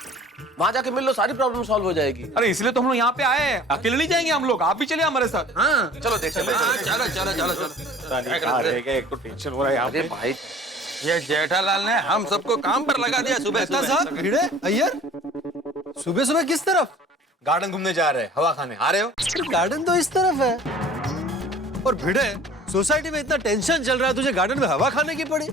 वहां जाके मिल लो, सारी प्रॉब्लम सॉल्व हो जाएगी। अरे इसलिए तो हम लोग यहाँ पे आए हैं, अकेले नहीं जाएंगे हम लोग, आप भी चले हमारे साथ। हाँ चलो देख चलो। चलो चलो चलो चलो। एक तो टेंशन हो रहा है यहाँ अरे पे। भाई, ये जेठालाल ने हम सबको काम पर लगा दिया सुबह साहब, भिड़े अय्यर, सुबह सुबह किस तरफ? गार्डन घूमने जा रहे हैं, हवा खाने आ रहे हो? गार्डन तो इस तरफ है। और भिड़े, सोसाइटी में इतना टेंशन चल रहा है, तुझे गार्डन में हवा खाने की पड़ी?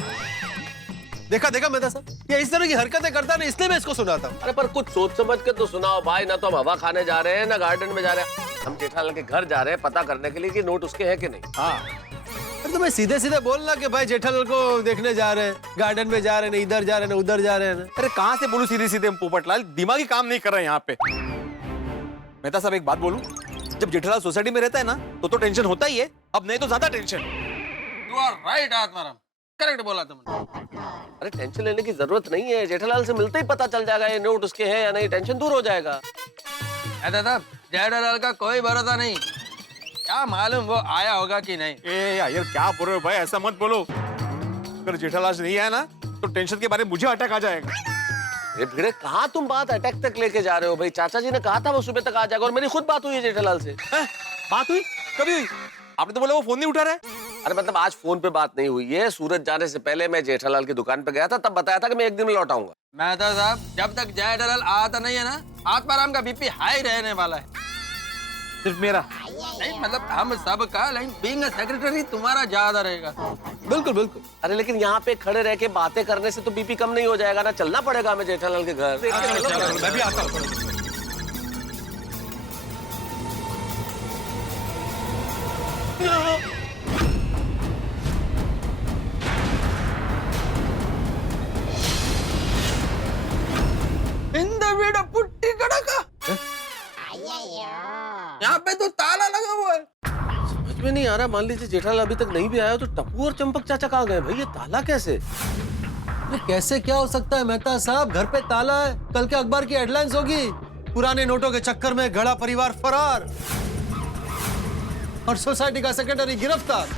देखा देखा मेहता साहब, ये इस तरह की हरकतें करता नहीं, इसलिए मैं इसको सुनाता हूँ। अरे पर कुछ सोच समझ के तो सुनाओ भाई, ना तो हम हवा खाने जा रहे हैं ना गार्डन में जा रहे हैं। हम जेठालाल के घर जा रहे हैं पता करने के लिए कि नोट उसके हैं कि नहीं। हाँ, अरे तो मैं सीधे सीधे बोलना कि भाई जेठालाल को देखने जा रहे हैं, गार्डन में जा रहे हैं, इधर जा रहे हैं, उधर जा रहे हैं। अरे कहाँ से बोलूं सीधे सीधे पोपटलाल, दिमागी काम नहीं कर रहा है यहाँ पे। मेहता साहब एक बात बोलूं, जब जेठालाल सोसाइटी में रहता है ना तो टेंशन होता ही है, अब नहीं तो ज्यादा tension. You are right Atmaram, correct बोला तुमने। अरे टेंशन लेने की जरूरत नहीं है, जेठालाल से मिलते ही पता चल जाएगा ये नोट उसके हैं या नहीं, टेंशन दूर हो जाएगा। दादा, जेठालाल का कोई भरोसा नहीं, क्या मालूम वो आया होगा कि नहीं। ए यार क्या बोल रहे हो भाई, ऐसा मत बोलो। अगर जेठालाल नहीं आया ना तो टेंशन के बारे में मुझे अटैक आ जाएगा। अरे भिड़े, कहाँ तुम बात अटैक तक लेके जा रहे हो भाई? चाचा जी ने कहा था वो सुबह तक आ जाएगा और मेरी खुद बात हुई है जेठालाल से। बात हुई? कभी हुई? आपने तो बोला वो फोन नहीं उठा रहा है। अरे मतलब आज फोन पे बात नहीं हुई है, सूरज जाने से पहले मैं जेठालाल की दुकान पे गया था, तब बताया था कि मैं एक दिन में लौट आऊंगा। मेहता साहब, जब तक जेठालाल आता नहीं है ना, आत्माराम का बीपी हाई रहने वाला है। सिर्फ मेरा नहीं, मतलब हम सब का, लेकिन बीइंग अ सेक्रेटरी तुम्हारा ज्यादा रहेगा। बिल्कुल बिल्कुल। अरे लेकिन यहाँ पे खड़े रह के बातें करने से तो बीपी कम नहीं हो जाएगा ना, चलना पड़ेगा हमें जेठालाल के घर। मैं भी आता हूँ। इंद वीड पुट्टी कड़का, यहाँ पे तो ताला लगा हुआ है। समझ में नहीं आ रहा, मान लीजिए जेठालाल अभी तक नहीं भी आया तो टप्पू और चंपक चाचा कहाँ गए भाई? ये ताला कैसे? अरे कैसे क्या हो सकता है मेहता साहब? घर पे ताला है, कल के अखबार की हेडलाइंस होगी, पुराने नोटों के चक्कर में गड़ा परिवार फरार और सोसाइटी का सेक्रेटरी गिरफ्तार।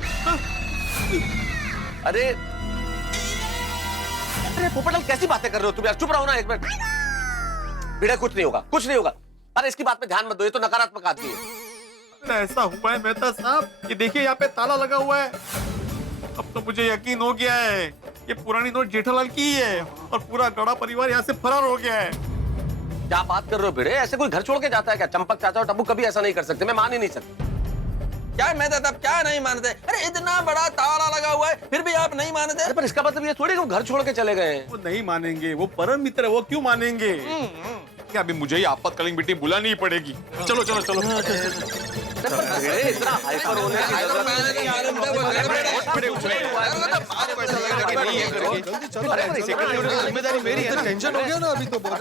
अरे अरे पोपटलाल कैसी बातें कर रहे हो तुम यार? चुप रहो ना एक मिनट। बेटा कुछ नहीं होगा, कुछ नहीं होगा। अरे इसकी बात पे ध्यान मत दो, ये तो नकारात्मक आदमी है। ऐसा हुआ है मेहता साहब, ये देखिए यहाँ पे ताला लगा हुआ है। अब तो मुझे यकीन हो गया है ये पुरानी नोट जेठालाल की ही है और पूरा गड़ा परिवार यहाँ से फरार हो गया है। क्या बात कर रहे हो भिड़े? ऐसे कोई घर छोड़ के जाता है क्या? चंपक चाचा और टप्पू कभी ऐसा नहीं कर सकते, मैं मान ही नहीं सकता। क्या मेहता साहब क्या नहीं मानते? अरे इतना बड़ा ताला लगा हुआ है फिर भी आप नहीं मानते? अरे पर इसका मतलब ये थोड़ी कि वो घर छोड़ के चले गए हैं। वो नहीं मानेंगे, वो परम मित्र है, वो क्यों मानेंगे? क्या अभी मुझे ही आपातकालीन मीटिंग बुलानी ही पड़ेगी? चलो चलो चलो। भिड़े इतना हाइपर होने की जरूरत जिम्मेदारी मेरी है, टेंशन हो गया ना अभी तो बहुत।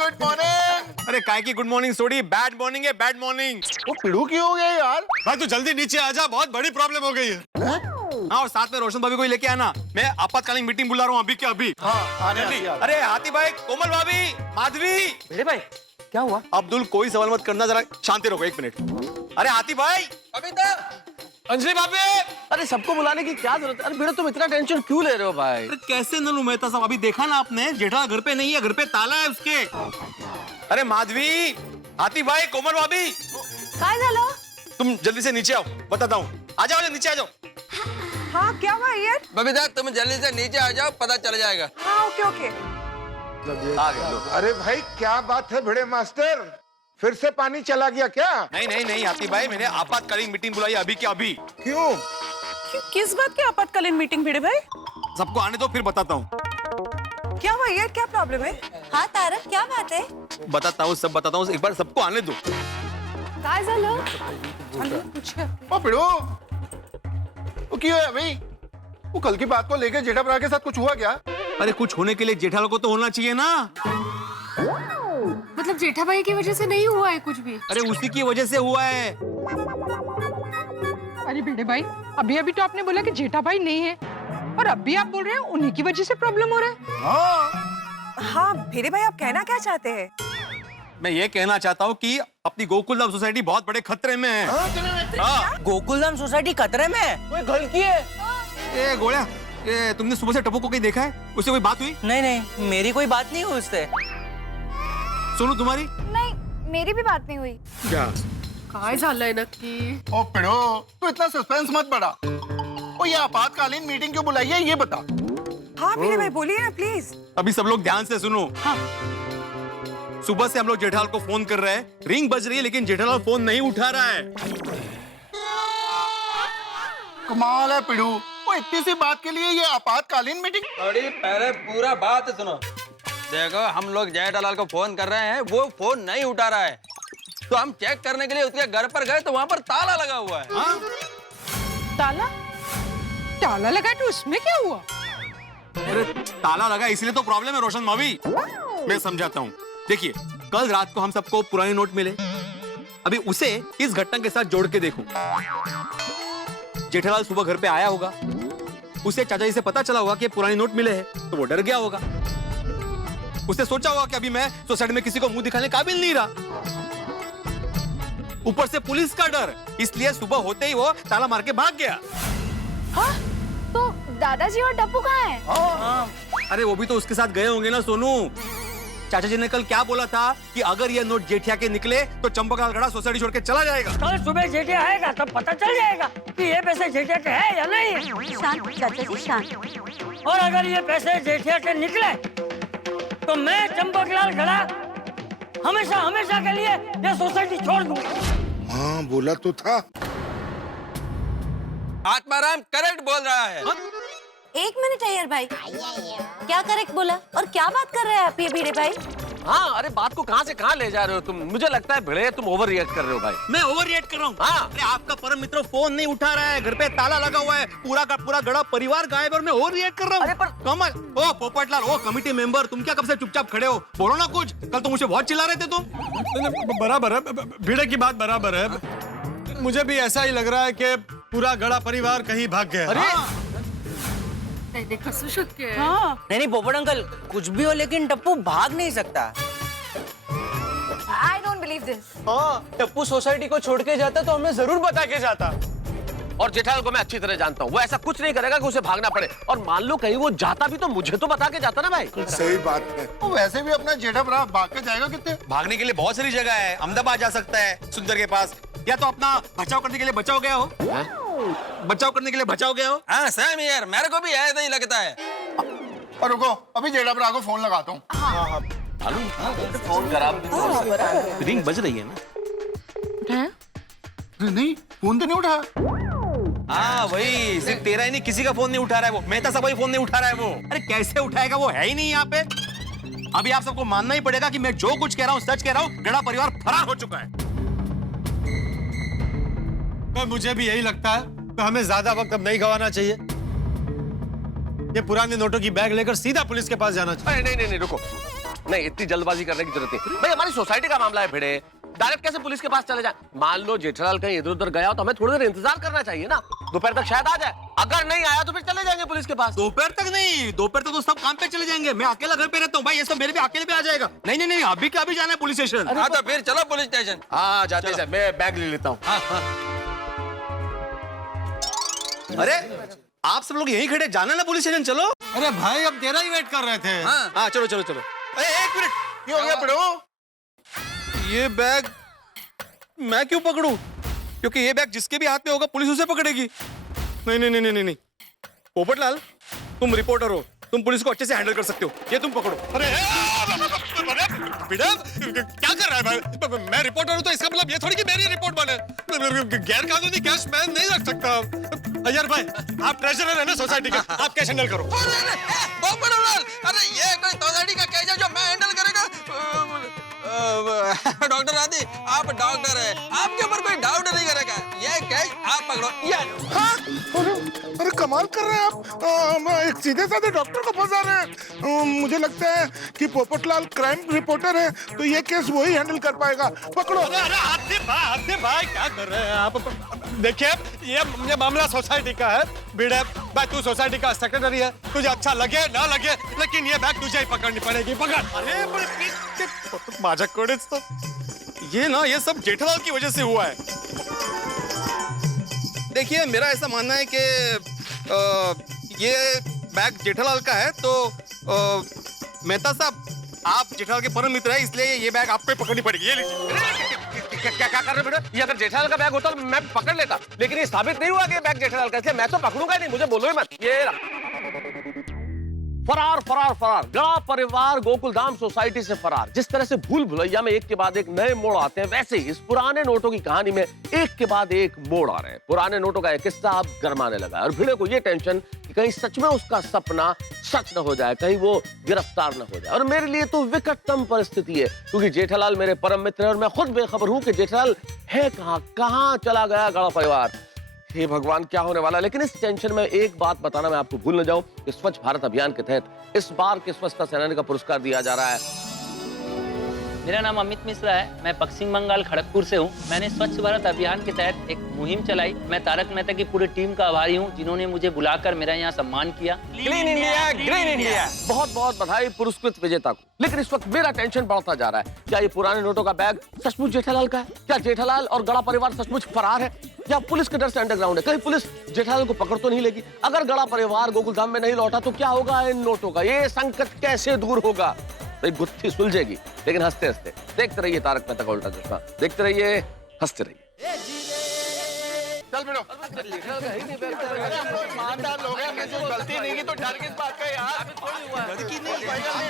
Good morning. अरे काय की गुड मॉर्निंग सोडी, बैड मॉर्निंग है, बैड मॉर्निंग। वो पिड़ू क्यों हो गया यार? भाई तू जल्दी नीचे आ जा, बहुत बड़ी प्रॉब्लम हो गई है। हाँ और साथ में रोशन भाभी को ही लेके आना, मैं आपातकालीन मीटिंग बुला रहा हूँ अभी के अभी। हाँ जल्दी। अरे हाथी भाई, कोमल भाभी, माधवी। भिड़े भाई क्या हुआ? अब्दुल कोई सवाल मत करना, जरा शांति रखो एक मिनट। अरे हाथी भाई, अभी तो अंजलि भाभी। अरे सबको बुलाने की क्या जरूरत है? अरे भिड़े तुम इतना टेंशन क्यों ले रहे हो भाई? अरे कैसे न लूं मेहता साहब, अभी देखा ना आपने, जेठा घर पे नहीं है, घर पे ताला है उसके। अरे माधवी, हाथी भाई, कोमल भाभी, काय झालं? तुम जल्दी से नीचे आओ, बताता हूँ। आ जाओ नीचे आ जाओ। हाँ क्या हुआ यार? बबीता तुम जल्दी से नीचे आ जाओ, पता चल जाएगा। हाँ ओके ओके। आ गए लोग। अरे भाई क्या बात है भिड़े मास्टर, फिर से पानी चला गया क्या? नहीं नहीं नहीं हाथी भाई, मैंने आपातकालीन मीटिंग बुलाई अभी के अभी। क्यों? किस बात की आपातकालीन मीटिंग भिड़े भाई? सबको आने दो फिर बताता हूँ। क्या हुआ यार, क्या प्रॉब्लम है? हाँ तारक क्या बात है? बताता हूँ, सब बताता हूँ, एक बार सबको आने दो। काय झालं? ओ पिड़ू, वो क्यों है भाई? वो कल की बात को लेकर जेठा भरा के साथ कुछ हुआ क्या? अरे कुछ होने के लिए जेठालाल को तो होना चाहिए ना। मतलब जेठा भाई की वजह से नहीं हुआ है कुछ भी? अरे उसी की वजह से हुआ है। अरे भिड़े भाई, अभी अभी तो आपने बोला कि जेठा भाई नहीं है और अभी आप बोल रहे हैं उन्हीं की वजह से प्रॉब्लम हो रहा है। हाँ भिड़े भाई, आप कहना क्या चाहते हैं? मैं ये कहना चाहता हूँ कि अपनी गोकुलधाम सोसाइटी बहुत बड़े खतरे में है। हाँ। गोकुलधाम सोसाइटी खतरे में है? कोई गलती है? ए गोलिया, ए तुमने सुबह से टप्पू को कहीं देखा है? उससे कोई बात हुई? नहीं नहीं मेरी कोई बात नहीं हुई उससे। सोनू तुम्हारी? नहीं मेरी भी बात नहीं हुई। क्या? काय झालंय नक्की? ओ पिड़ू, तू इतना सस्पेंस मत बढ़ा। ओ ये आपातकालीन मीटिंग क्यों बुलाई है ये बता। हाँ भिड़े भाई बोलिए ना प्लीज। अभी सब लोग ध्यान से सुनो। हाँ। सुबह से हम लोग जेठालाल को फोन कर रहे हैं, रिंग बज रही है लेकिन जेठालाल फोन नहीं उठा रहा है। कमाल है पिड़ू, वो इतनी सी बात के लिए ये आपातकालीन मीटिंग? थोड़ी पहले पूरा बात सुनो। देखो हम लोग जेठालाल को फोन कर रहे हैं, वो फोन नहीं उठा रहा है, तो हम चेक करने के लिए उसके घर पर गए तो वहाँ पर ताला लगा हुआ है। हाँ? ताला? ताला लगा तो उसमें क्या हुआ? अरे ताला लगा इसलिए तो प्रॉब्लम है रोशन भाभी। मैं समझाता हूँ। देखिए कल रात को हम सबको पुराने नोट मिले, अभी उसे इस घटना के साथ जोड़ के देखो। जेठालाल सुबह घर पे आया होगा, उसे चाचा जी से पता चला होगा कि पुराने नोट मिले हैं, तो वो डर गया होगा। उसने सोचा होगा कि अभी मैं सोसाइटी में किसी को मुंह दिखाने काबिल नहीं रहा। ऊपर से पुलिस का डर, इसलिए सुबह होते ही वो ताला मार के भाग गया। हाँ? तो दादाजी और टप्पू कहाँ हैं? अरे वो भी तो उसके साथ गए होंगे ना सोनू। चाचा जी ने कल क्या बोला था कि अगर ये नोट जेठिया के निकले तो चंपकलाल गड़ा सोसाइटी छोड़ के चला जाएगा। कल सुबह जेठिया आएगा तब पता चल जाएगा कि ये पैसे जेठिया के हैं या नहीं। शांत चाचा जी शांत। और अगर ये पैसे जेठिया के निकले तो मैं चंपकलाल गड़ा हमेशा हमेशा के लिए ये सोसाइटी छोड़ दूंगा। हाँ बोला तो था। आत्माराम करेक्ट बोल रहा है। एक मिनट अय्यर भाई, क्या करेक्ट बोला और क्या बात कर रहे हैं आप ये भिड़े भाई? हाँ, अरे बात को कहाँ से कहाँ ले जा रहे हो तुम? मुझे लगता है भिड़े तुम ओवर रिएक्ट कर रहे हो भाई। मैं ओवर रिएक्ट कर रहा हूँ? हाँ। अरे आपका परम मित्र फोन नहीं उठा रहा है, घर पे ताला लगा हुआ है, पूरा का पूरा गड़ा परिवार गायब और मैं ओवर रिएक्ट कर रहा हूँ। अरे पर कमाल। ओ पोपटलाल, ओ कमिटी मेंबर, तुम क्या कब से चुपचाप खड़े हो? बोलो ना कुछ, कल तो मुझे बहुत चिल्ला रहे थे तुम। बराबर है, भिड़े की बात बराबर है। मुझे भी ऐसा ही लग रहा है कि पूरा गड़ा परिवार कहीं भाग गया। अरे नहीं पोपट अंकल, कुछ भी हो लेकिन टप्पू भाग नहीं सकता। I don't believe this. हाँ, टप्पू सोसाइटी को छोड़ के जाता तो हमें जरूर बता के जाता। और जेठालाल को मैं अच्छी तरह जानता हूँ, वो ऐसा कुछ नहीं करेगा कि उसे भागना पड़े। और मान लो कहीं वो जाता भी तो मुझे तो बता के जाता ना भाई। सही बात है। वो वैसे भी अपना जेठा भरा भाग के जाएगा कितने? भागने के लिए बहुत सारी जगह है, अहमदाबाद जा सकता है सुंदर के पास, या तो अपना बचाव करने के लिए बचाव गया हो। बचाव करने के लिए बचाव गया हो। हाँ सैम यार, मेरे को भी ऐसा ही लगता है। और रुको, अभी जेठा भरा को फोन लगाता हूँ। फोन करा रिंग बज रही है ना? नहीं, फोन तो नहीं उठा। हाँ वही, सिर्फ तेरा ही नहीं, किसी का फोन नहीं उठा रहा है वो। मेहता साहब फोन नहीं उठा रहा है वो। अरे कैसे उठाएगा, वो है ही नहीं यहाँ पे। अभी आप सबको मानना ही पड़ेगा कि मैं जो कुछ कह रहा हूँ सच कह रहा हूँ। गड़ा परिवार फरार हो चुका है। मुझे भी यही लगता है, तो हमें ज्यादा वक्त अब नहीं गंवाना चाहिए। ये पुराने नोटों की बैग लेकर सीधा पुलिस के पास जाना चाहिए। नहीं नहीं नहीं, रुको, नहीं इतनी जल्दबाजी करने की जरूरत नहीं भाई। हमारी सोसाइटी का मामला है भिड़े, डायरेक्ट कैसे पुलिस के पास चले जाए? मान लो जेठालाल कहीं इधर उधर गया तो हमें थोड़ी देर इंतजार करना चाहिए ना। दोपहर तक शायद आ जाए, अगर नहीं आया तो फिर चले जाएंगे पुलिस के पास। दोपहर तक नहीं, दोपहर तक तो सब काम पे चले जाएंगे। मैं अकेला घर पे रहता हूँ भाई, ये सब मेरे पे अकेले पे आ जाएगा। नहीं नहीं नहीं, अभी क्या, अभी जाना है पुलिस स्टेशन। हाँ तो फिर चलो पुलिस स्टेशन। हाँ जाते हैं, मैं बैग ले लेता हूँ। अरे आप सब लोग यहीं खड़े, जाना ना पुलिस स्टेशन, चलो। अरे भाई, अब तेरा ही वेट कर रहे थे। हाँ चलो चलो चलो। अरे एक मिनट, क्यों हो गया पड़ो? ये बैग मैं क्यों पकड़ूं? क्योंकि ये बैग जिसके भी हाथ में होगा पुलिस उसे पकड़ेगी। नहीं नहीं नहीं नहीं नहीं, पोपटलाल तुम रिपोर्टर हो, तुम पुलिस को अच्छे से हैंडल कर सकते हो, ये तुम पकड़ो। अरे क्या कर रहा है भाई? मैं रिपोर्टर हूँ तो इसका मतलब ये थोड़ी कि मेरी रिपोर्ट बने। गैर कानूनी कैश मैं नहीं रख सकता। अय्यर भाई, आप ट्रेजरर है ना सोसाइटी के, आप कैश हैंडल करो। अरे ये कोई सोसाइटी का कैश है जो मैं हैंडल करेगा? डॉक्टर आदि, आप डॉक्टर है, आपके ऊपर कोई डाउट नहीं करेगा। ये कैश आप पकड़ो। ये अरे कमाल कर रहे हैं आप। हम एक सीधे साधे डॉक्टर को फंसा रहे हैं। मुझे लगता है कि पोपटलाल क्राइम रिपोर्टर है, तो ये केस वही हैंडल कर पाएगा। पकड़ो। अरे हाथी भाई क्या कर रहे हैं आप? देखिए, ये मामला सोसाइटी का है। भिड़े भाई, तू सोसाइटी का सेक्रेटरी है, तुझे अच्छा लगे ना लगे, लेकिन ये बैग तुझे ही पकड़नी पड़ेगी। पकड़। अरे माझ्याकडेच तो ये ना, ये सब जेठालाल की वजह से हुआ है। देखिए मेरा ऐसा मानना है कि ये बैग जेठालाल का है, तो मेहता साहब आप जेठालाल के परम मित्र हैं, इसलिए ये बैग आपको ही पकड़नी पड़ेगी। ये लीजिए। क्या कर रहे हो बेटा? ये अगर जेठालाल का बैग होता तो मैं पकड़ लेता, लेकिन ये साबित नहीं हुआ कि ये बैग जेठालाल का, इसलिए मैं तो पकड़ूंगा ही नहीं। मुझे बोलो ही मत। ये फरार फरार फरार, गड़ा परिवार गोकुलधाम सोसाइटी से फरार। जिस तरह से भूल भुलैया में एक के बाद एक नए मोड़ आते हैं, वैसे ही इस पुराने नोटों की कहानी में एक के बाद एक मोड़ आ रहे हैं। पुराने नोटों का एक किस्सा अब गरमाने लगा है और भिड़े को ये टेंशन कि कहीं सच में उसका सपना सच न हो जाए, कहीं वो गिरफ्तार न हो जाए। और मेरे लिए तो विकटतम परिस्थिति है, क्योंकि जेठालाल मेरे परम मित्र है और मैं खुद बेखबर हूं कि जेठालाल है कहां चला गया गड़ा परिवार। हे भगवान, क्या होने वाला। लेकिन इस टेंशन में एक बात बताना मैं आपको भूल न जाऊं कि स्वच्छ भारत अभियान के तहत इस बार के स्वच्छता सेनानी का पुरस्कार दिया जा रहा है। मेरा नाम अमित मिश्रा है, मैं पश्चिम बंगाल खड़गपुर से हूँ। मैंने स्वच्छ भारत अभियान के तहत एक मुहिम चलाई। मैं तारक मेहता की पूरी टीम का आभारी हूँ, जिन्होंने मुझे बुलाकर मेरा यहाँ सम्मान किया। Clean India, green India. बहुत बहुत बधाई पुरस्कृत विजेता को। लेकिन इस वक्त मेरा टेंशन बढ़ता जा रहा है। क्या ये पुराने नोटों का बैग सचमुच जेठालाल का है? क्या जेठालाल और गड़ा परिवार सचमुच फरार है, या पुलिस के डर से अंडरग्राउंड है? कहीं पुलिस जेठालाल को पकड़ तो नहीं लेगी? अगर गड़ा परिवार गोकुलधाम में नहीं लौटा तो क्या होगा इन नोटों का? ये संकट कैसे दूर होगा? भाई गुत्थी सुलझेगी, लेकिन हंसते हंसते। देखते रहिए तारक मेहता का उल्टा चश्मा, देखते रहिए, हंसते रहिए। चल बेटो। ईमानदार लोग हैं, जो गलती नहीं की तो डर किस बात का यार? लड़की नहीं,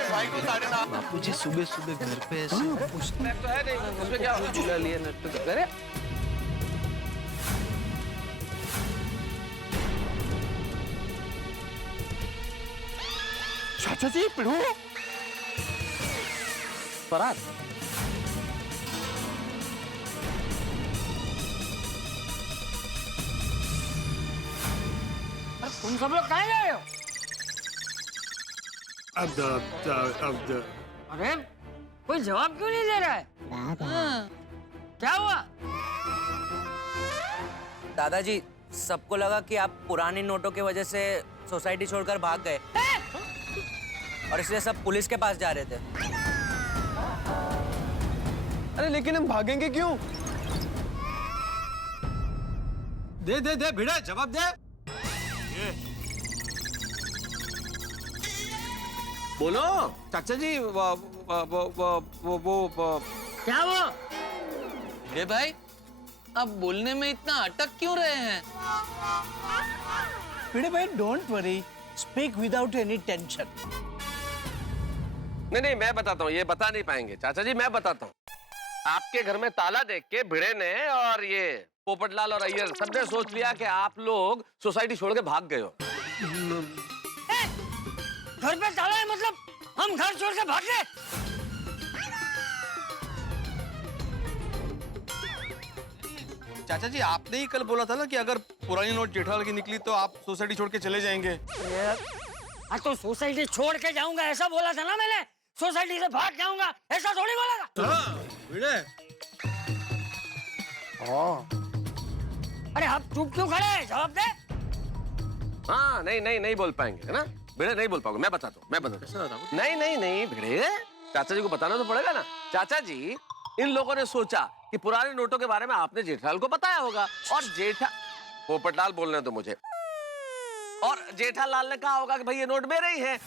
भाई को 9:30। बापूजी सुबह सुबह घर पे ऐसे तो है नहीं, उसमें क्या झूला लिए नट करे। चाचा जी पिड़ो, फरार। तुम सब लोग कहाँ जा रहे हो? अरे कोई जवाब क्यों नहीं दे रहा है? क्या हुआ? दादाजी, सबको लगा कि आप पुरानी नोटों की वजह से सोसाइटी छोड़कर भाग गए और इसलिए सब पुलिस के पास जा रहे थे। अरे लेकिन हम भागेंगे क्यों? दे भिड़ा, जवाब दे। बोलो। चाचा जी क्या वो? अरे भाई, आप बोलने में इतना अटक क्यों रहे हैं? भिड़े भाई, don't worry, speak without any tension. नहीं, मैं बताता हूँ, ये बता नहीं पाएंगे। चाचा जी मैं बताता हूँ। आपके घर में ताला देख के भिड़े ने और ये पोपटलाल और अय्यर सबने सोच लिया कि आप लोग सोसाइटी छोड़ के भाग गए हो। घर पे ताला है मतलब हम घर छोड़ के भाग गए? चाचा जी, आपने ही कल बोला था ना कि अगर पुरानी नोट जेठालाल की निकली तो आप सोसाइटी छोड़ के चले जाएंगे। हाँ तो सोसाइटी छोड़ के जाऊंगा ऐसा बोला था ना मैंने। सोसाइटी से भाग जाऊंगा ऐसा थोड़ी बोला था। अरे आप चुप क्यों खड़े हैं? जवाब दे। हाँ, नहीं बोल पाएंगे, है ना? भिड़े नहीं बोल पाओगे। मैं बताता हूँ। नहीं भिड़े, चाचा जी को बताना तो पड़ेगा ना। चाचा जी, इन लोगों ने सोचा कि पुराने नोटों के बारे में आपने जेठालाल को बताया होगा और पोपटलाल बोलने दो मुझे, और जेठालाल ने कहा होगा कि भाई ये नोट मेरे ही है।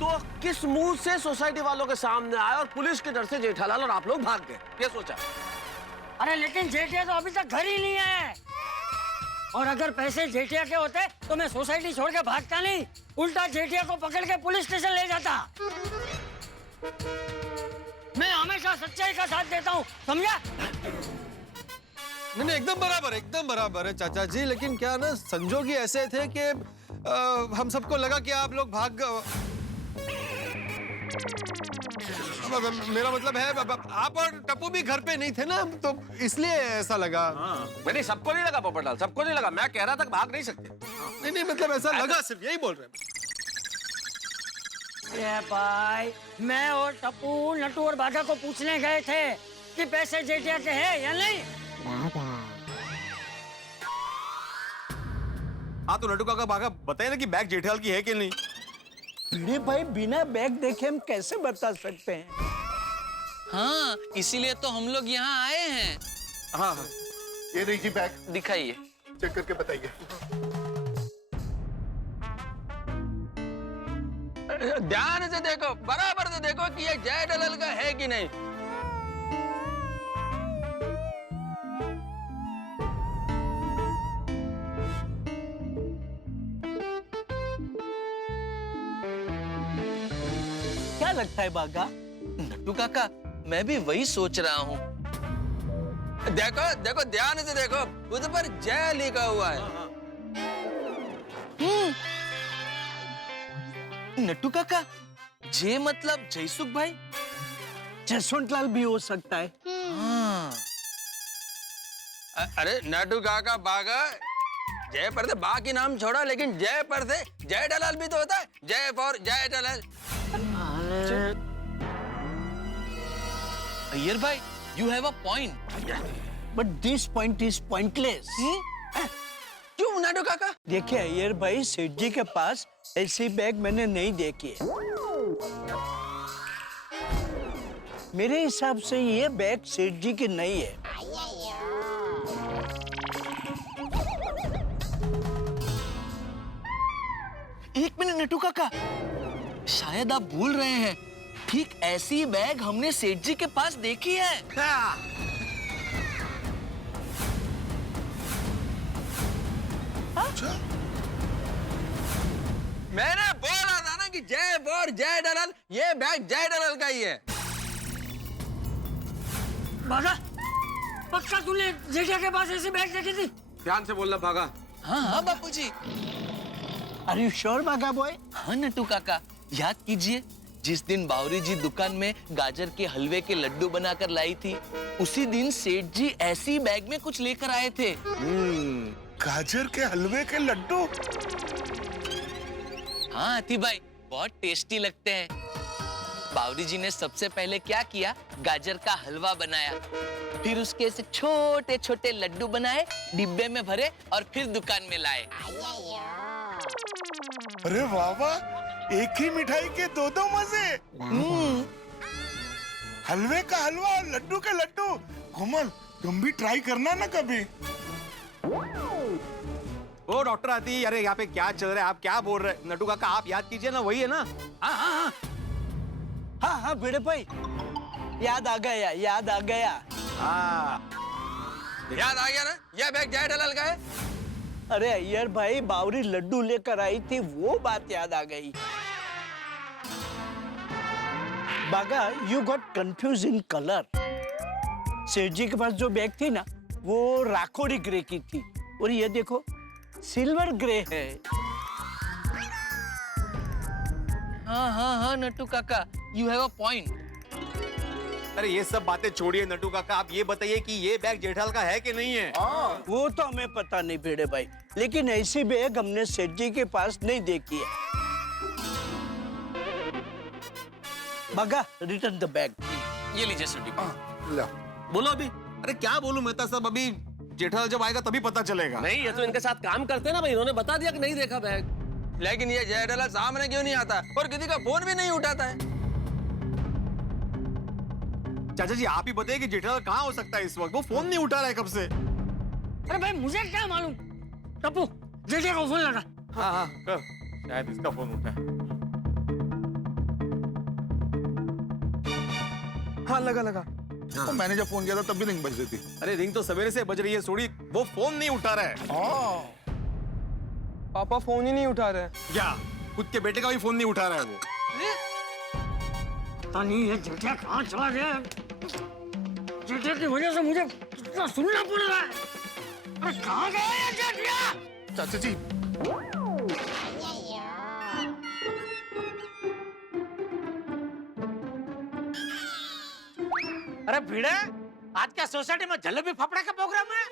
तो किस मुंह से सोसाइटी वालों के सामने आए और पुलिस के डर से जेठालाल और आप लोग भाग गए, ये सोचा। अरे लेकिन जेठिया तो अभी तक घर ही नहीं है, और अगर पैसे जेठिया के होते तो मैं सोसाइटी छोड़ के भागता नहीं, उल्टा जेठिया को पकड़ के पुलिस स्टेशन ले जाता। मैं हमेशा सच्चाई का साथ देता हूँ, समझा? नहीं, एकदम बराबर है चाचा जी। लेकिन क्या ना, संजोग ही ऐसे थे कि हम सबको लगा कि आप लोग भाग मेरा मतलब है आप और टप्पू भी घर पे नहीं थे ना, तो इसलिए ऐसा लगा। नहीं, सबको नहीं लगा पोपटलाल, सबको नहीं लगा। मैं कह रहा था कि भाग नहीं सकते। नहीं, मतलब ऐसा लगा, सिर्फ यही बोल रहे हैं। ये भाई, मैं और टप्पू नटू और बाघा को पूछने गए थे कि पैसे जेठिया के हैं या नहीं। हाँ तो नटू काका बाघा बताइए ना कि बैग जेठालाल की है कि नहीं। भिड़े भाई, बिना बैग देखे हम कैसे बता सकते हैं? हाँ, इसीलिए तो हम लोग यहाँ आए हैं। हाँ, ये लीजिए बैग, दिखाइए। चेक करके बताइए। ध्यान से देखो, बराबर से देखो कि ये जेठालाल का है कि नहीं। क्या लगता है बागा? नट्टू काका, मैं भी वही सोच रहा हूँ। देखो ध्यान से देखो, उस पर जय लिखा हुआ है। नट्टू काका, जे मतलब जयसुख भाई? जसवंतलाल भी हो सकता है। हाँ। अरे नट्टू काका बागा, जय पर से बा की नाम छोड़ा, लेकिन जय पर से जेठालाल भी तो होता है। जय फॉर जेठालाल। अय्यर भाई, you have a point. But this point is pointless. क्यों नाडू काका? देखिए अय्यर भाई, सेठ जी के पास ऐसी बैग मैंने नहीं देखी है। मेरे हिसाब से ये बैग सेठ जी की नहीं है। एक मिनट नट्टू काका, शायद आप भूल रहे हैं, ठीक ऐसी बैग हमने सेठ जी के पास देखी है। मैंने बोला था ना कि जय फॉर जेठालाल, ये बैग जेठालाल का ही है। बागा, पक्का तूने जेठिया के पास ऐसी बैग देखी थी? ध्यान से बोलना भागा। हाँ बापूजी। Are you sure बागा बॉय? हाँ नट्टू काका, याद कीजिए, जिस दिन बावरी जी दुकान में गाजर के हलवे के लड्डू बनाकर लाई थी, उसी दिन सेठ जी ऐसी बैग में कुछ लेकर आए थे। गाजर के हलवे के लड्डू? हाँ हाथी भाई, बहुत टेस्टी लगते हैं। बावरी जी ने सबसे पहले क्या किया, गाजर का हलवा बनाया, फिर उसके से छोटे छोटे लड्डू बनाए, डिब्बे में भरे और फिर दुकान में लाए। अरे वाह वाह, एक ही मिठाई के दो मजे। हलवे का हलवा और लड्डू के लड्डू। कोमल, तुम भी ट्राई करना ना कभी। ओ डॉक्टर आती, अरे यहाँ पे क्या चल रहा है, आप क्या बोल रहे हैं? नटू काका आप याद कीजिए ना, वही है ना? हाँ भिड़े भाई, याद आ गया, याद आ गया। याद आ गया ना, यह बैग जेठालाल का है। अरे अय्यर भाई, बावरी लड्डू लेकर आई थी, वो बात याद आ गई। बागा, you got confuse in colour. सेठ जी के पास जो बैग थी ना, वो राखोड़ी ग्रे की थी, और ये देखो सिल्वर ग्रे है। हाँ नट्टू काका, यू हैव अ पॉइंट। अरे ये सब बातें छोड़िए नटू काका, आप ये बताइए कि ये बैग जेठालाल का है कि नहीं है? वो तो हमें पता नहीं भिड़े भाई, लेकिन ऐसी बैग हमने सेठ जी के पास नहीं देखी है। बागा, रिटर्न द बैग। ये लीजिए सेठ जी। बोलो अभी। अरे क्या बोलूं मैं तो, सब अभी जेठालाल जब आएगा तभी पता चलेगा। नहीं, ये तो इनके साथ काम करते ना भाई, इन्होंने बता दिया कि नहीं देखा बैग। लेकिन ये जेठालाल सामने क्यों नहीं आता और किसी का फोन भी नहीं उठाता है? चाचा जी आप ही बताइए कि जेठालाल कहाँ हो सकता है इस वक्त? वो फोन नहीं उठा रहा है कब से। अरे भाई मुझे क्या मालूम, टप्पू जेठे को फोन लगा। हाँ कर, शायद इसका फोन उठा है। हाँ लगा। तो मैंने जब फोन किया था तब भी रिंग बज रही थी। अरे रिंग तो सवेरे से बज रही है, सोड़ी वो फोन नहीं उठा रहा है। पापा फोन ही नहीं उठा रहे। क्या खुद के बेटे का भी फोन नहीं उठा रहा है वो? पता नहीं ये जेठा कहाँ चला गया। जेठे की वजह से मुझे कितना सुनना पड़ रहा है। अरे कहाँ गया ये जेठा? चाचा जी, अरे भिड़े, आज क्या सोसाइटी में जलेबी फाफड़ा का प्रोग्राम है?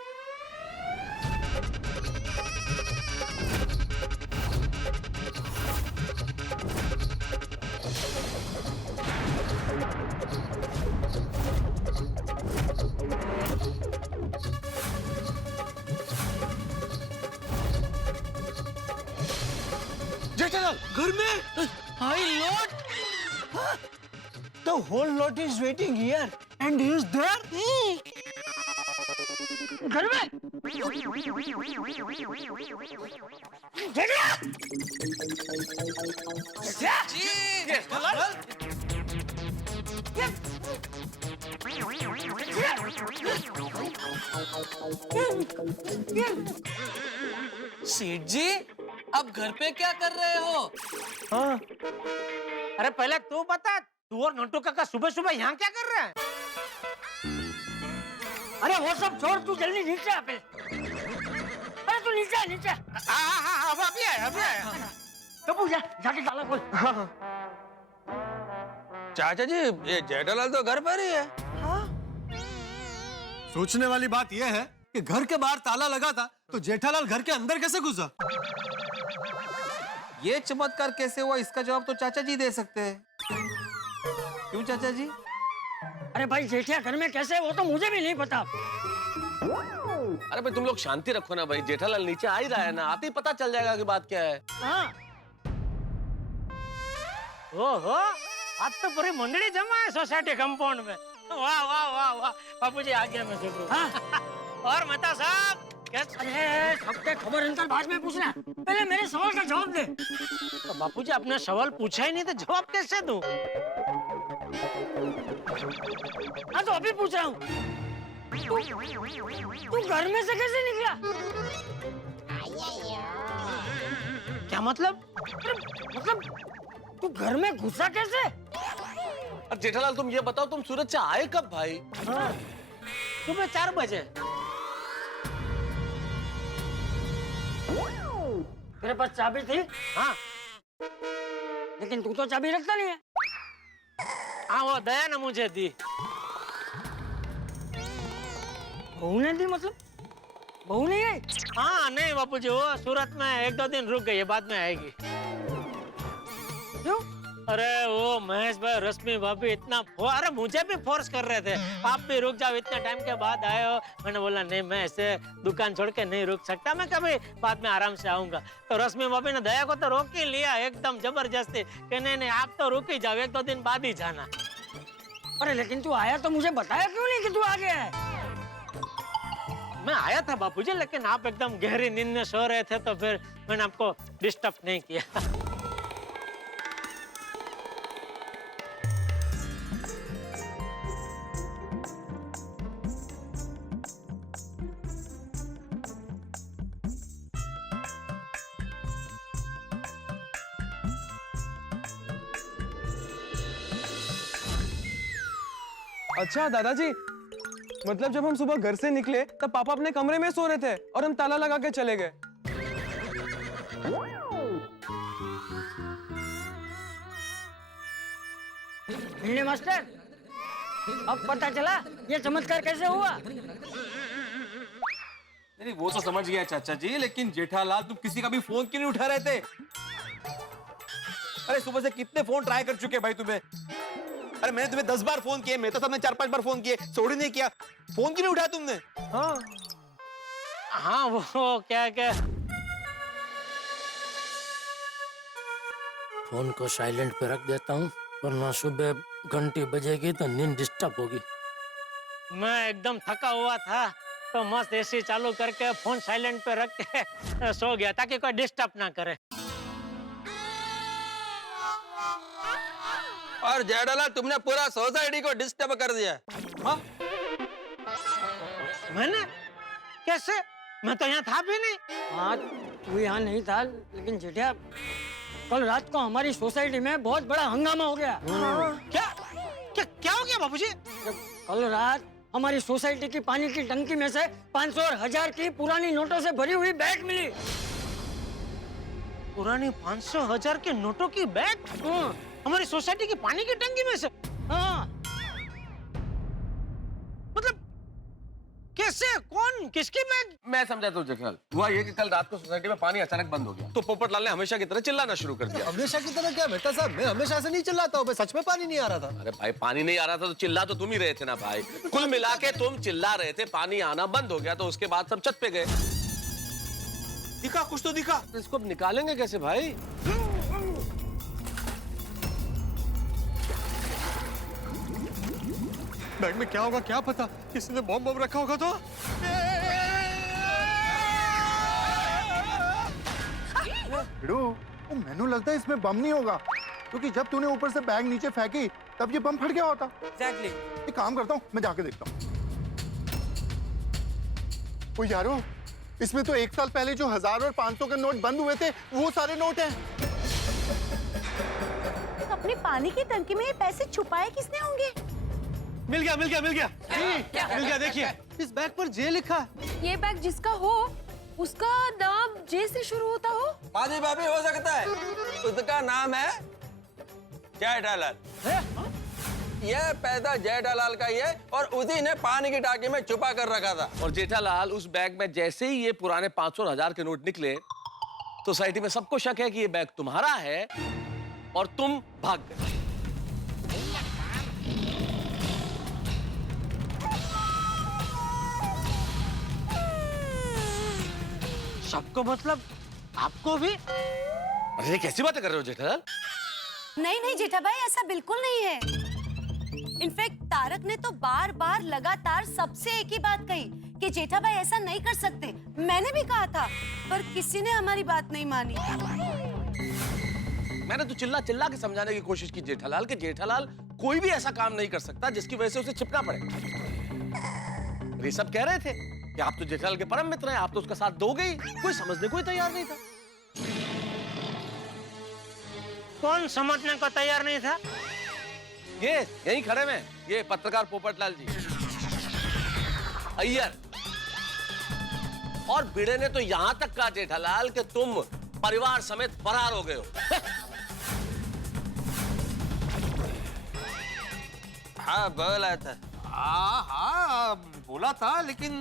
जेठालाल घर में। हाय Lord, The whole lot is waiting here, and he is there. घर में? जेठा! जेठा! सेठ जी, अब घर पे क्या कर रहे हो? हाँ। अरे पहले तू बता, तू और नंटू काका सुबह सुबह यहाँ क्या कर रहे हैं? अरे वो सब छोड़, तू जल्दी नीचे आ पहले। अरे तू नीचे आ, नीचे। हाँ, अब अभी आया। तो पूछा, जाके ताला खोल। चाचा जी, ये जेठालाल तो घर पर ही है। सोचने वाली बात यह है कि घर के बाहर ताला लगा था, तो जेठालाल घर के अंदर कैसे घुसा? ये चमत्कार कैसे हुआ, इसका जवाब तो चाचा जी दे सकते हैं। क्यों चाचा जी? अरे भाई जेठिया घर में कैसे, वो तो मुझे भी नहीं पता। अरे भाई तुम लोग शांति रखो ना भाई, जेठालाल नीचे आ ही रहा है ना, आते ही पता चल जाएगा कि बात क्या है। हाँ। ओहो, आज तो पूरी मंडली जमा है सोसाइटी कंपाउंड में। वाह वाह वाह वाह, बापूजी आ गया मैं शुक्र। हाँ। और मेहता साहब, अरे सबके खबर अंतर बाद में पूछना, पहले मेरे सवाल का जवाब दे। तो बापूजी आपने सवाल पूछा ही नहीं तो जवाब कैसे दूं? हाँ तो अभी पूछ रहा हूँ, तू घर में से कैसे निकला? क्या मतलब? मतलब तू घर में घुसा कैसे? अब जेठालाल तुम ये बताओ, तुम सूरत से आए कब भाई? सुबह 4 बजे। तेरे पास चाबी थी? हाँ। लेकिन तू तो चाबी रखता नहीं है। हाँ वो दया ने मुझे दी। बहू ने दी मतलब? बहू नहीं आई? हाँ नहीं बापूजी, वो सूरत में 1-2 दिन रुक गई है, बाद में आएगी। क्यों? अरे वो महेश भाई, रश्मि भाभी इतना अरे मुझे भी फोर्स कर रहे थे, आप भी रुक जाओ, इतने टाइम के बाद आए हो। मैंने बोला नहीं, मैं ऐसे दुकान छोड़ के नहीं रुक सकता, मैं कभी बाद में आराम से आऊंगा। तो रश्मि भाभी ने दया को तो रोक ही लिया एकदम जबरदस्ती कि नहीं आप तो रुक ही जाओ, 1-2 दिन बाद ही जाना। अरे लेकिन तू आया तो मुझे बताया क्यों नहीं कि तू आ गया है? मैं आया था बापूजी, लेकिन आप एकदम गहरी नींद में सो रहे थे, तो फिर मैंने आपको डिस्टर्ब नहीं किया। अच्छा दादाजी, मतलब जब हम सुबह घर से निकले तब पापा अपने कमरे में सो रहे थे और हम ताला लगा के चले गए। मास्टर, अब पता चला ये चमत्कार कैसे हुआ? नहीं वो तो समझ गया चाचा जी, लेकिन जेठालाल तुम किसी का भी फोन क्यों नहीं उठा रहे थे? अरे सुबह से कितने फोन ट्राई कर चुके भाई तुम्हें? अरे मैंने तुम्हें 10 बार फोन किए, मैं तो सबने 4-5 बार फोन किए, सोड़ी नहीं किया, फोन क्यों नहीं उठाया तुमने? हाँ वो क्या फोन को साइलेंट पे रख देता हूँ, वरना सुबह घंटी बजेगी तो नींद डिस्टर्ब होगी। मैं एकदम थका हुआ था तो मस्त एसी चालू करके फोन साइलेंट पे रख के सो गया ताकि कोई डिस्टर्ब ना करे। और जेठालाल तुमने पूरा सोसाइटी को डिस्टर्ब कर दिया। हाँ? मैंने? कैसे? मैं तो यहाँ था भी नहीं। हाँ तू यहाँ नहीं था, लेकिन जेठिया कल रात को हमारी सोसाइटी में बहुत बड़ा हंगामा हो गया। क्या हो गया बाबूजी? कल रात हमारी सोसाइटी की पानी की टंकी में से 500 और 1000 की पुरानी नोटों से भरी हुई बैग मिली। पुरानी 500-1000 के नोटों की बैग? हमारी सोसाइटी की पानी की टंकी में से? हाँ। मतलब कैसे? कौन? किसकी बैग? मैं समझाता हूँ जेठालाल। हुआ ये कि कल रात को सोसाइटी में पानी अचानक बंद हो गया, तो पोपटलाल ने हमेशा की तरह चिल्लाना शुरू कर दिया। हमेशा की तरह क्या मेहता साहब, मैं हमेशा से नहीं चिल्लाता हूँ, सच में पानी नहीं आ रहा था। अरे भाई पानी नहीं आ रहा था तो चिल्ला तो तुम ही रहे थे ना भाई। कुल मिला के तुम चिल्ला रहे थे, पानी आना बंद हो गया, तो उसके बाद सब छत पे गए। दिखा कुछ तो दिखा। इसको अब निकालेंगे कैसे भाई? बैग में क्या होगा क्या पता, किसी ने बॉम्ब रखा होगा तो। मैनू लगता है इसमें बम नहीं होगा, क्योंकि जब तूने ऊपर से बैग नीचे फेंकी तब ये बम फट गया होता। एग्जैक्टली। एक काम करता हूँ, मैं जाके देखता हूँ। ओ यारो, इसमें तो 1 साल पहले जो 1000 और 500 के नोट बंद हुए थे वो सारे नोट हैं। अपनी पानी की टंकी में ये पैसे छुपाए किसने होंगे? मिल गया देखिए, इस बैग पर जे लिखा है। ये बैग जिसका हो उसका नाम जे से शुरू होता हो? माजी भाभी हो सकता है, उसका नाम है जेठालाल। ये पैसा जेठालाल का ही है और उसी ने पानी की टाकी में छुपा कर रखा था। और जेठालाल उस बैग में जैसे ही ये पुराने 500 और 1000 के नोट निकले, सोसाइटी में सबको शक है कि ये बैग तुम्हारा है और तुम भाग गए। सबको मतलब आपको भी? अरे कैसी बातें कर रहे हो जेठालाल? नहीं जेठा भाई, ऐसा बिल्कुल नहीं है। इनफैक्ट तारक ने तो बार बार लगातार सबसे एक ही बात कही कि जेठा भाई ऐसा नहीं कर सकते। मैंने भी कहा था, पर किसी ने हमारी बात नहीं मानी। मैंने तो चिल्ला चिल्ला के समझाने की कोशिश की जेठालाल कि जेठालाल कोई भी ऐसा काम नहीं कर सकता जिसकी वजह से उसे छिपना पड़े। ये सब कह रहे थे कि आप तो जेठालाल के परम मित्र हैं, आप तो उसका साथ दोगे ही। कोई समझने को ही तैयार नहीं था। कौन समझने को तैयार नहीं था? ये यहीं खड़े में, ये पत्रकार पोपटलाल जी, अय्यर। और भिड़े ने तो यहां तक कहा जेठालाल कि तुम परिवार समेत फरार हो गए हो। हाँ बोला था। हाँ बोला था, लेकिन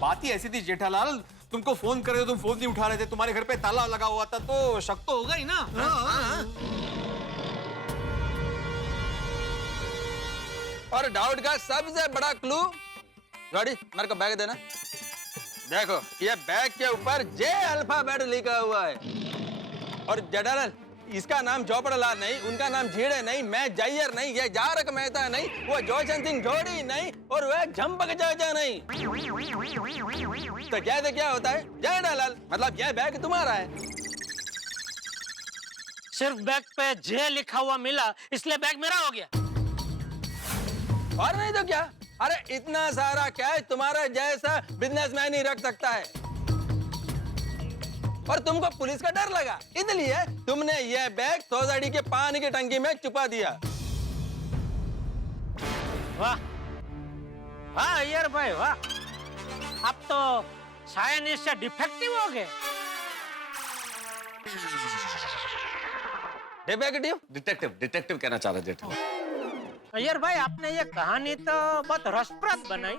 बात ही ऐसी थी जेठालाल, तुमको फोन करे तो तुम फोन नहीं उठा रहे थे, तुम्हारे घर पे ताला लगा हुआ था, तो शक तो होगा ही ना। और डाउट का सबसे बड़ा क्लू, गाड़ी मेरे को बैग देना। देखो ये बैग के ऊपर जे अल्फाबेट लिखा हुआ है, और जेठालाल इसका नाम चौपड़लाल नहीं, उनका नाम झीड़े नहीं, मैं जैयर नहीं, ये जारक मेहता नहीं, वो जोशन सिंह जोड़ी नहीं, और वह झंपक चाचा नहीं। तो जैसे क्या होता है जेठालाल, मतलब यह बैग तुम्हारा है। सिर्फ बैग पे जे लिखा हुआ मिला इसलिए बैग मेरा हो गया। और नहीं तो क्या, अरे इतना सारा कैश तुम्हारा जैसा बिजनेसमैन ही रख सकता है, और तुमको पुलिस का डर लगा, इसलिए तुमने यह बैग सोसाइटी के पानी की टंकी में छुपा दिया। वाह वाह यार भाई वाह, अब तो साइंस से डिफेक्टिव हो गए। डिफेक्टिव? डिटेक्टिव कहना चाह रहे जेठा। अय्यर भाई आपने ये कहानी तो बहुत रसप्रद बनाई,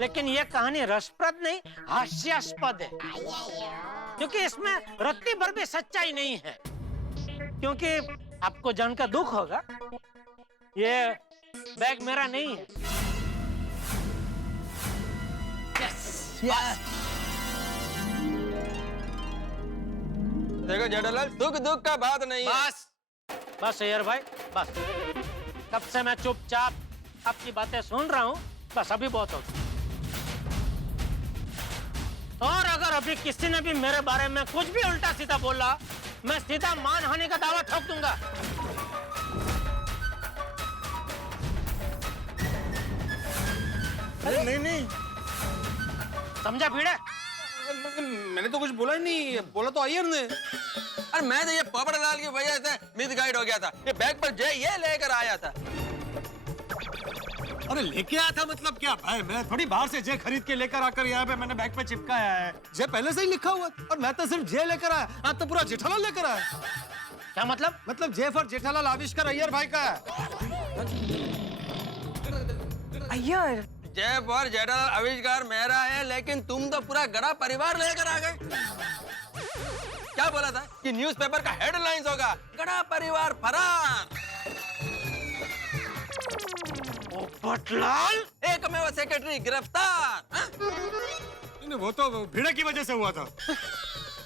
लेकिन ये कहानी रसप्रद नहीं हास्यास्पद है, क्योंकि इसमें रत्ती भर भी सच्चाई नहीं है। क्योंकि आपको जानकर दुख होगा, ये बैग मेरा नहीं है। देखो जेठालाल, दुख का बात नहीं है। बस अय्यर भाई बस, कब से मैं चुपचाप आपकी बातें सुन रहा हूँ, बस अभी बहुत हो गया। और अगर अभी किसी ने भी मेरे बारे में कुछ भी उल्टा सीधा बोला, मैं सीधा मानहानि का दावा ठोक दूंगा। अरे नहीं समझा भिड़े? मैंने तो कुछ बोला ही नहीं, बोला तो अय्यर ने। अरे मैं तो ये पोपटलाल की वजह से मिसगाइड हो गया था, ये बैग पर जे ये लेकर आया था। अरे लेके आया था मतलब क्या भाई, मैं थोड़ी बाहर से जे खरीद के लेकर आकर यहाँ पे मैंने बैग पे चिपकाया है। जे पहले से ही लिखा हुआ था, और मैं तो सिर्फ जे लेकर आया, आज तो पूरा जेठालाल लेकर आया। क्या मतलब? मतलब जे फॉर जेठालाल आविष्कार अय्यर भाई का है। अय्यर जय फॉर जेठालाल आविष्कार मेरा है, लेकिन तुम तो पूरा गड़ा परिवार लेकर आ गए। क्या बोला था कि न्यूज़पेपर का हेडलाइंस होगा गड़ा परिवार फरार। पोपटलाल एकमेव सेक्रेटरी गिरफ्तार। वो तो भिड़े की वजह से हुआ था।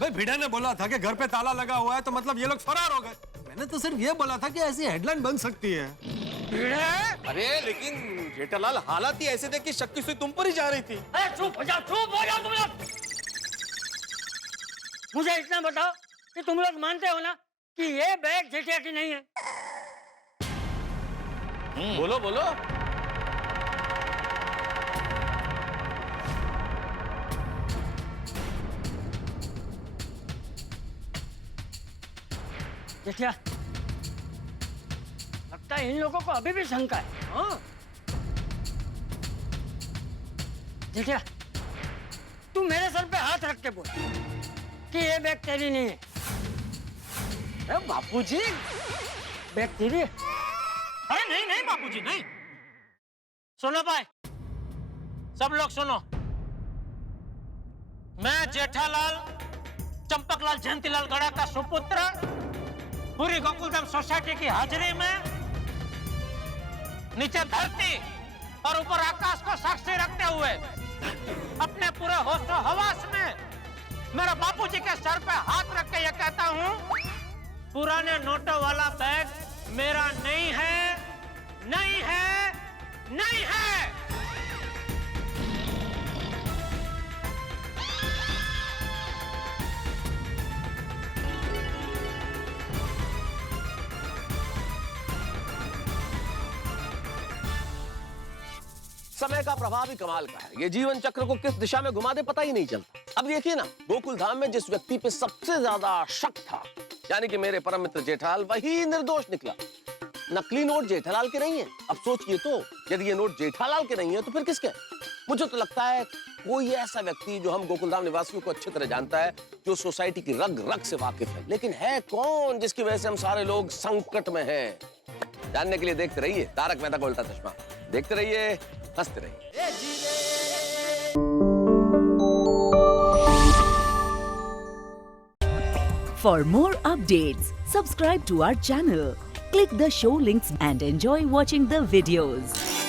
भाई भिड़े ने बोला था कि घर पे ताला लगा हुआ है, तो मतलब ये लोग फरार हो गए। मैंने तो सिर्फ ये बोला था कि ऐसी हेडलाइन बन सकती है। अरे लेकिन जेठालाल हालात ही ऐसे थे कि शक की सुई तुम पर ही जा रही थी। चुप हो जाओ तुम लोग। मुझे इतना बताओ कि तुम लोग मानते हो ना कि ये बैग जेठिया की नहीं है? बोलो बोलो। जेठिया, लगता है इन लोगों को अभी भी शंका है। हाँ जेठिया, तू मेरे सर पे हाथ रख के बोल कि ये बैग तेरी नहीं है। अरे बापूजी, बैग तेरी है? अरे नहीं नहीं बापूजी नहीं। सुनो भाई, सब लोग सुनो। मैं जेठालाल चंपकलाल जयंतीलाल गड़ा का सुपुत्र पूरी गोकुलधाम सोसाइटी की हाजिरी में नीचे धरती और ऊपर आकाश को साक्षी रखते हुए अपने पूरे होश और हवास में मेरा बापूजी के सर पे हाथ रख के ये कहता हूँ, पुराने नोटों वाला बैग मेरा नहीं है, नहीं है, नहीं है। समय का प्रभाव ही कमाल का है, ये जीवन चक्र को किस दिशा में घुमा दे पता ही नहीं चलता। अब देखिए ना, गोकुल धाम में जिस व्यक्ति पे सबसे ज्यादा शक था, यानी कि मेरे परम मित्र जेठालाल, वही निर्दोष निकला। नकली नोट जेठालाल के नहीं है। अब सोचिए तो, यदि ये नोट जेठालाल के नहीं है तो फिर किसके? मुझे तो लगता है कोई ऐसा व्यक्ति जो हम गोकुलधाम निवासियों को अच्छी तरह जानता है, जो सोसाइटी की रग रग से वाकिफ है। लेकिन है कौन जिसकी वजह से हम सारे लोग संकट में हैं? जानने के लिए देखते रहिए तारक मेहता का उल्टा चश्मा। देखते रहिए, हंसते रहिए। For more updates, subscribe to our channel, click the show links and enjoy watching the videos.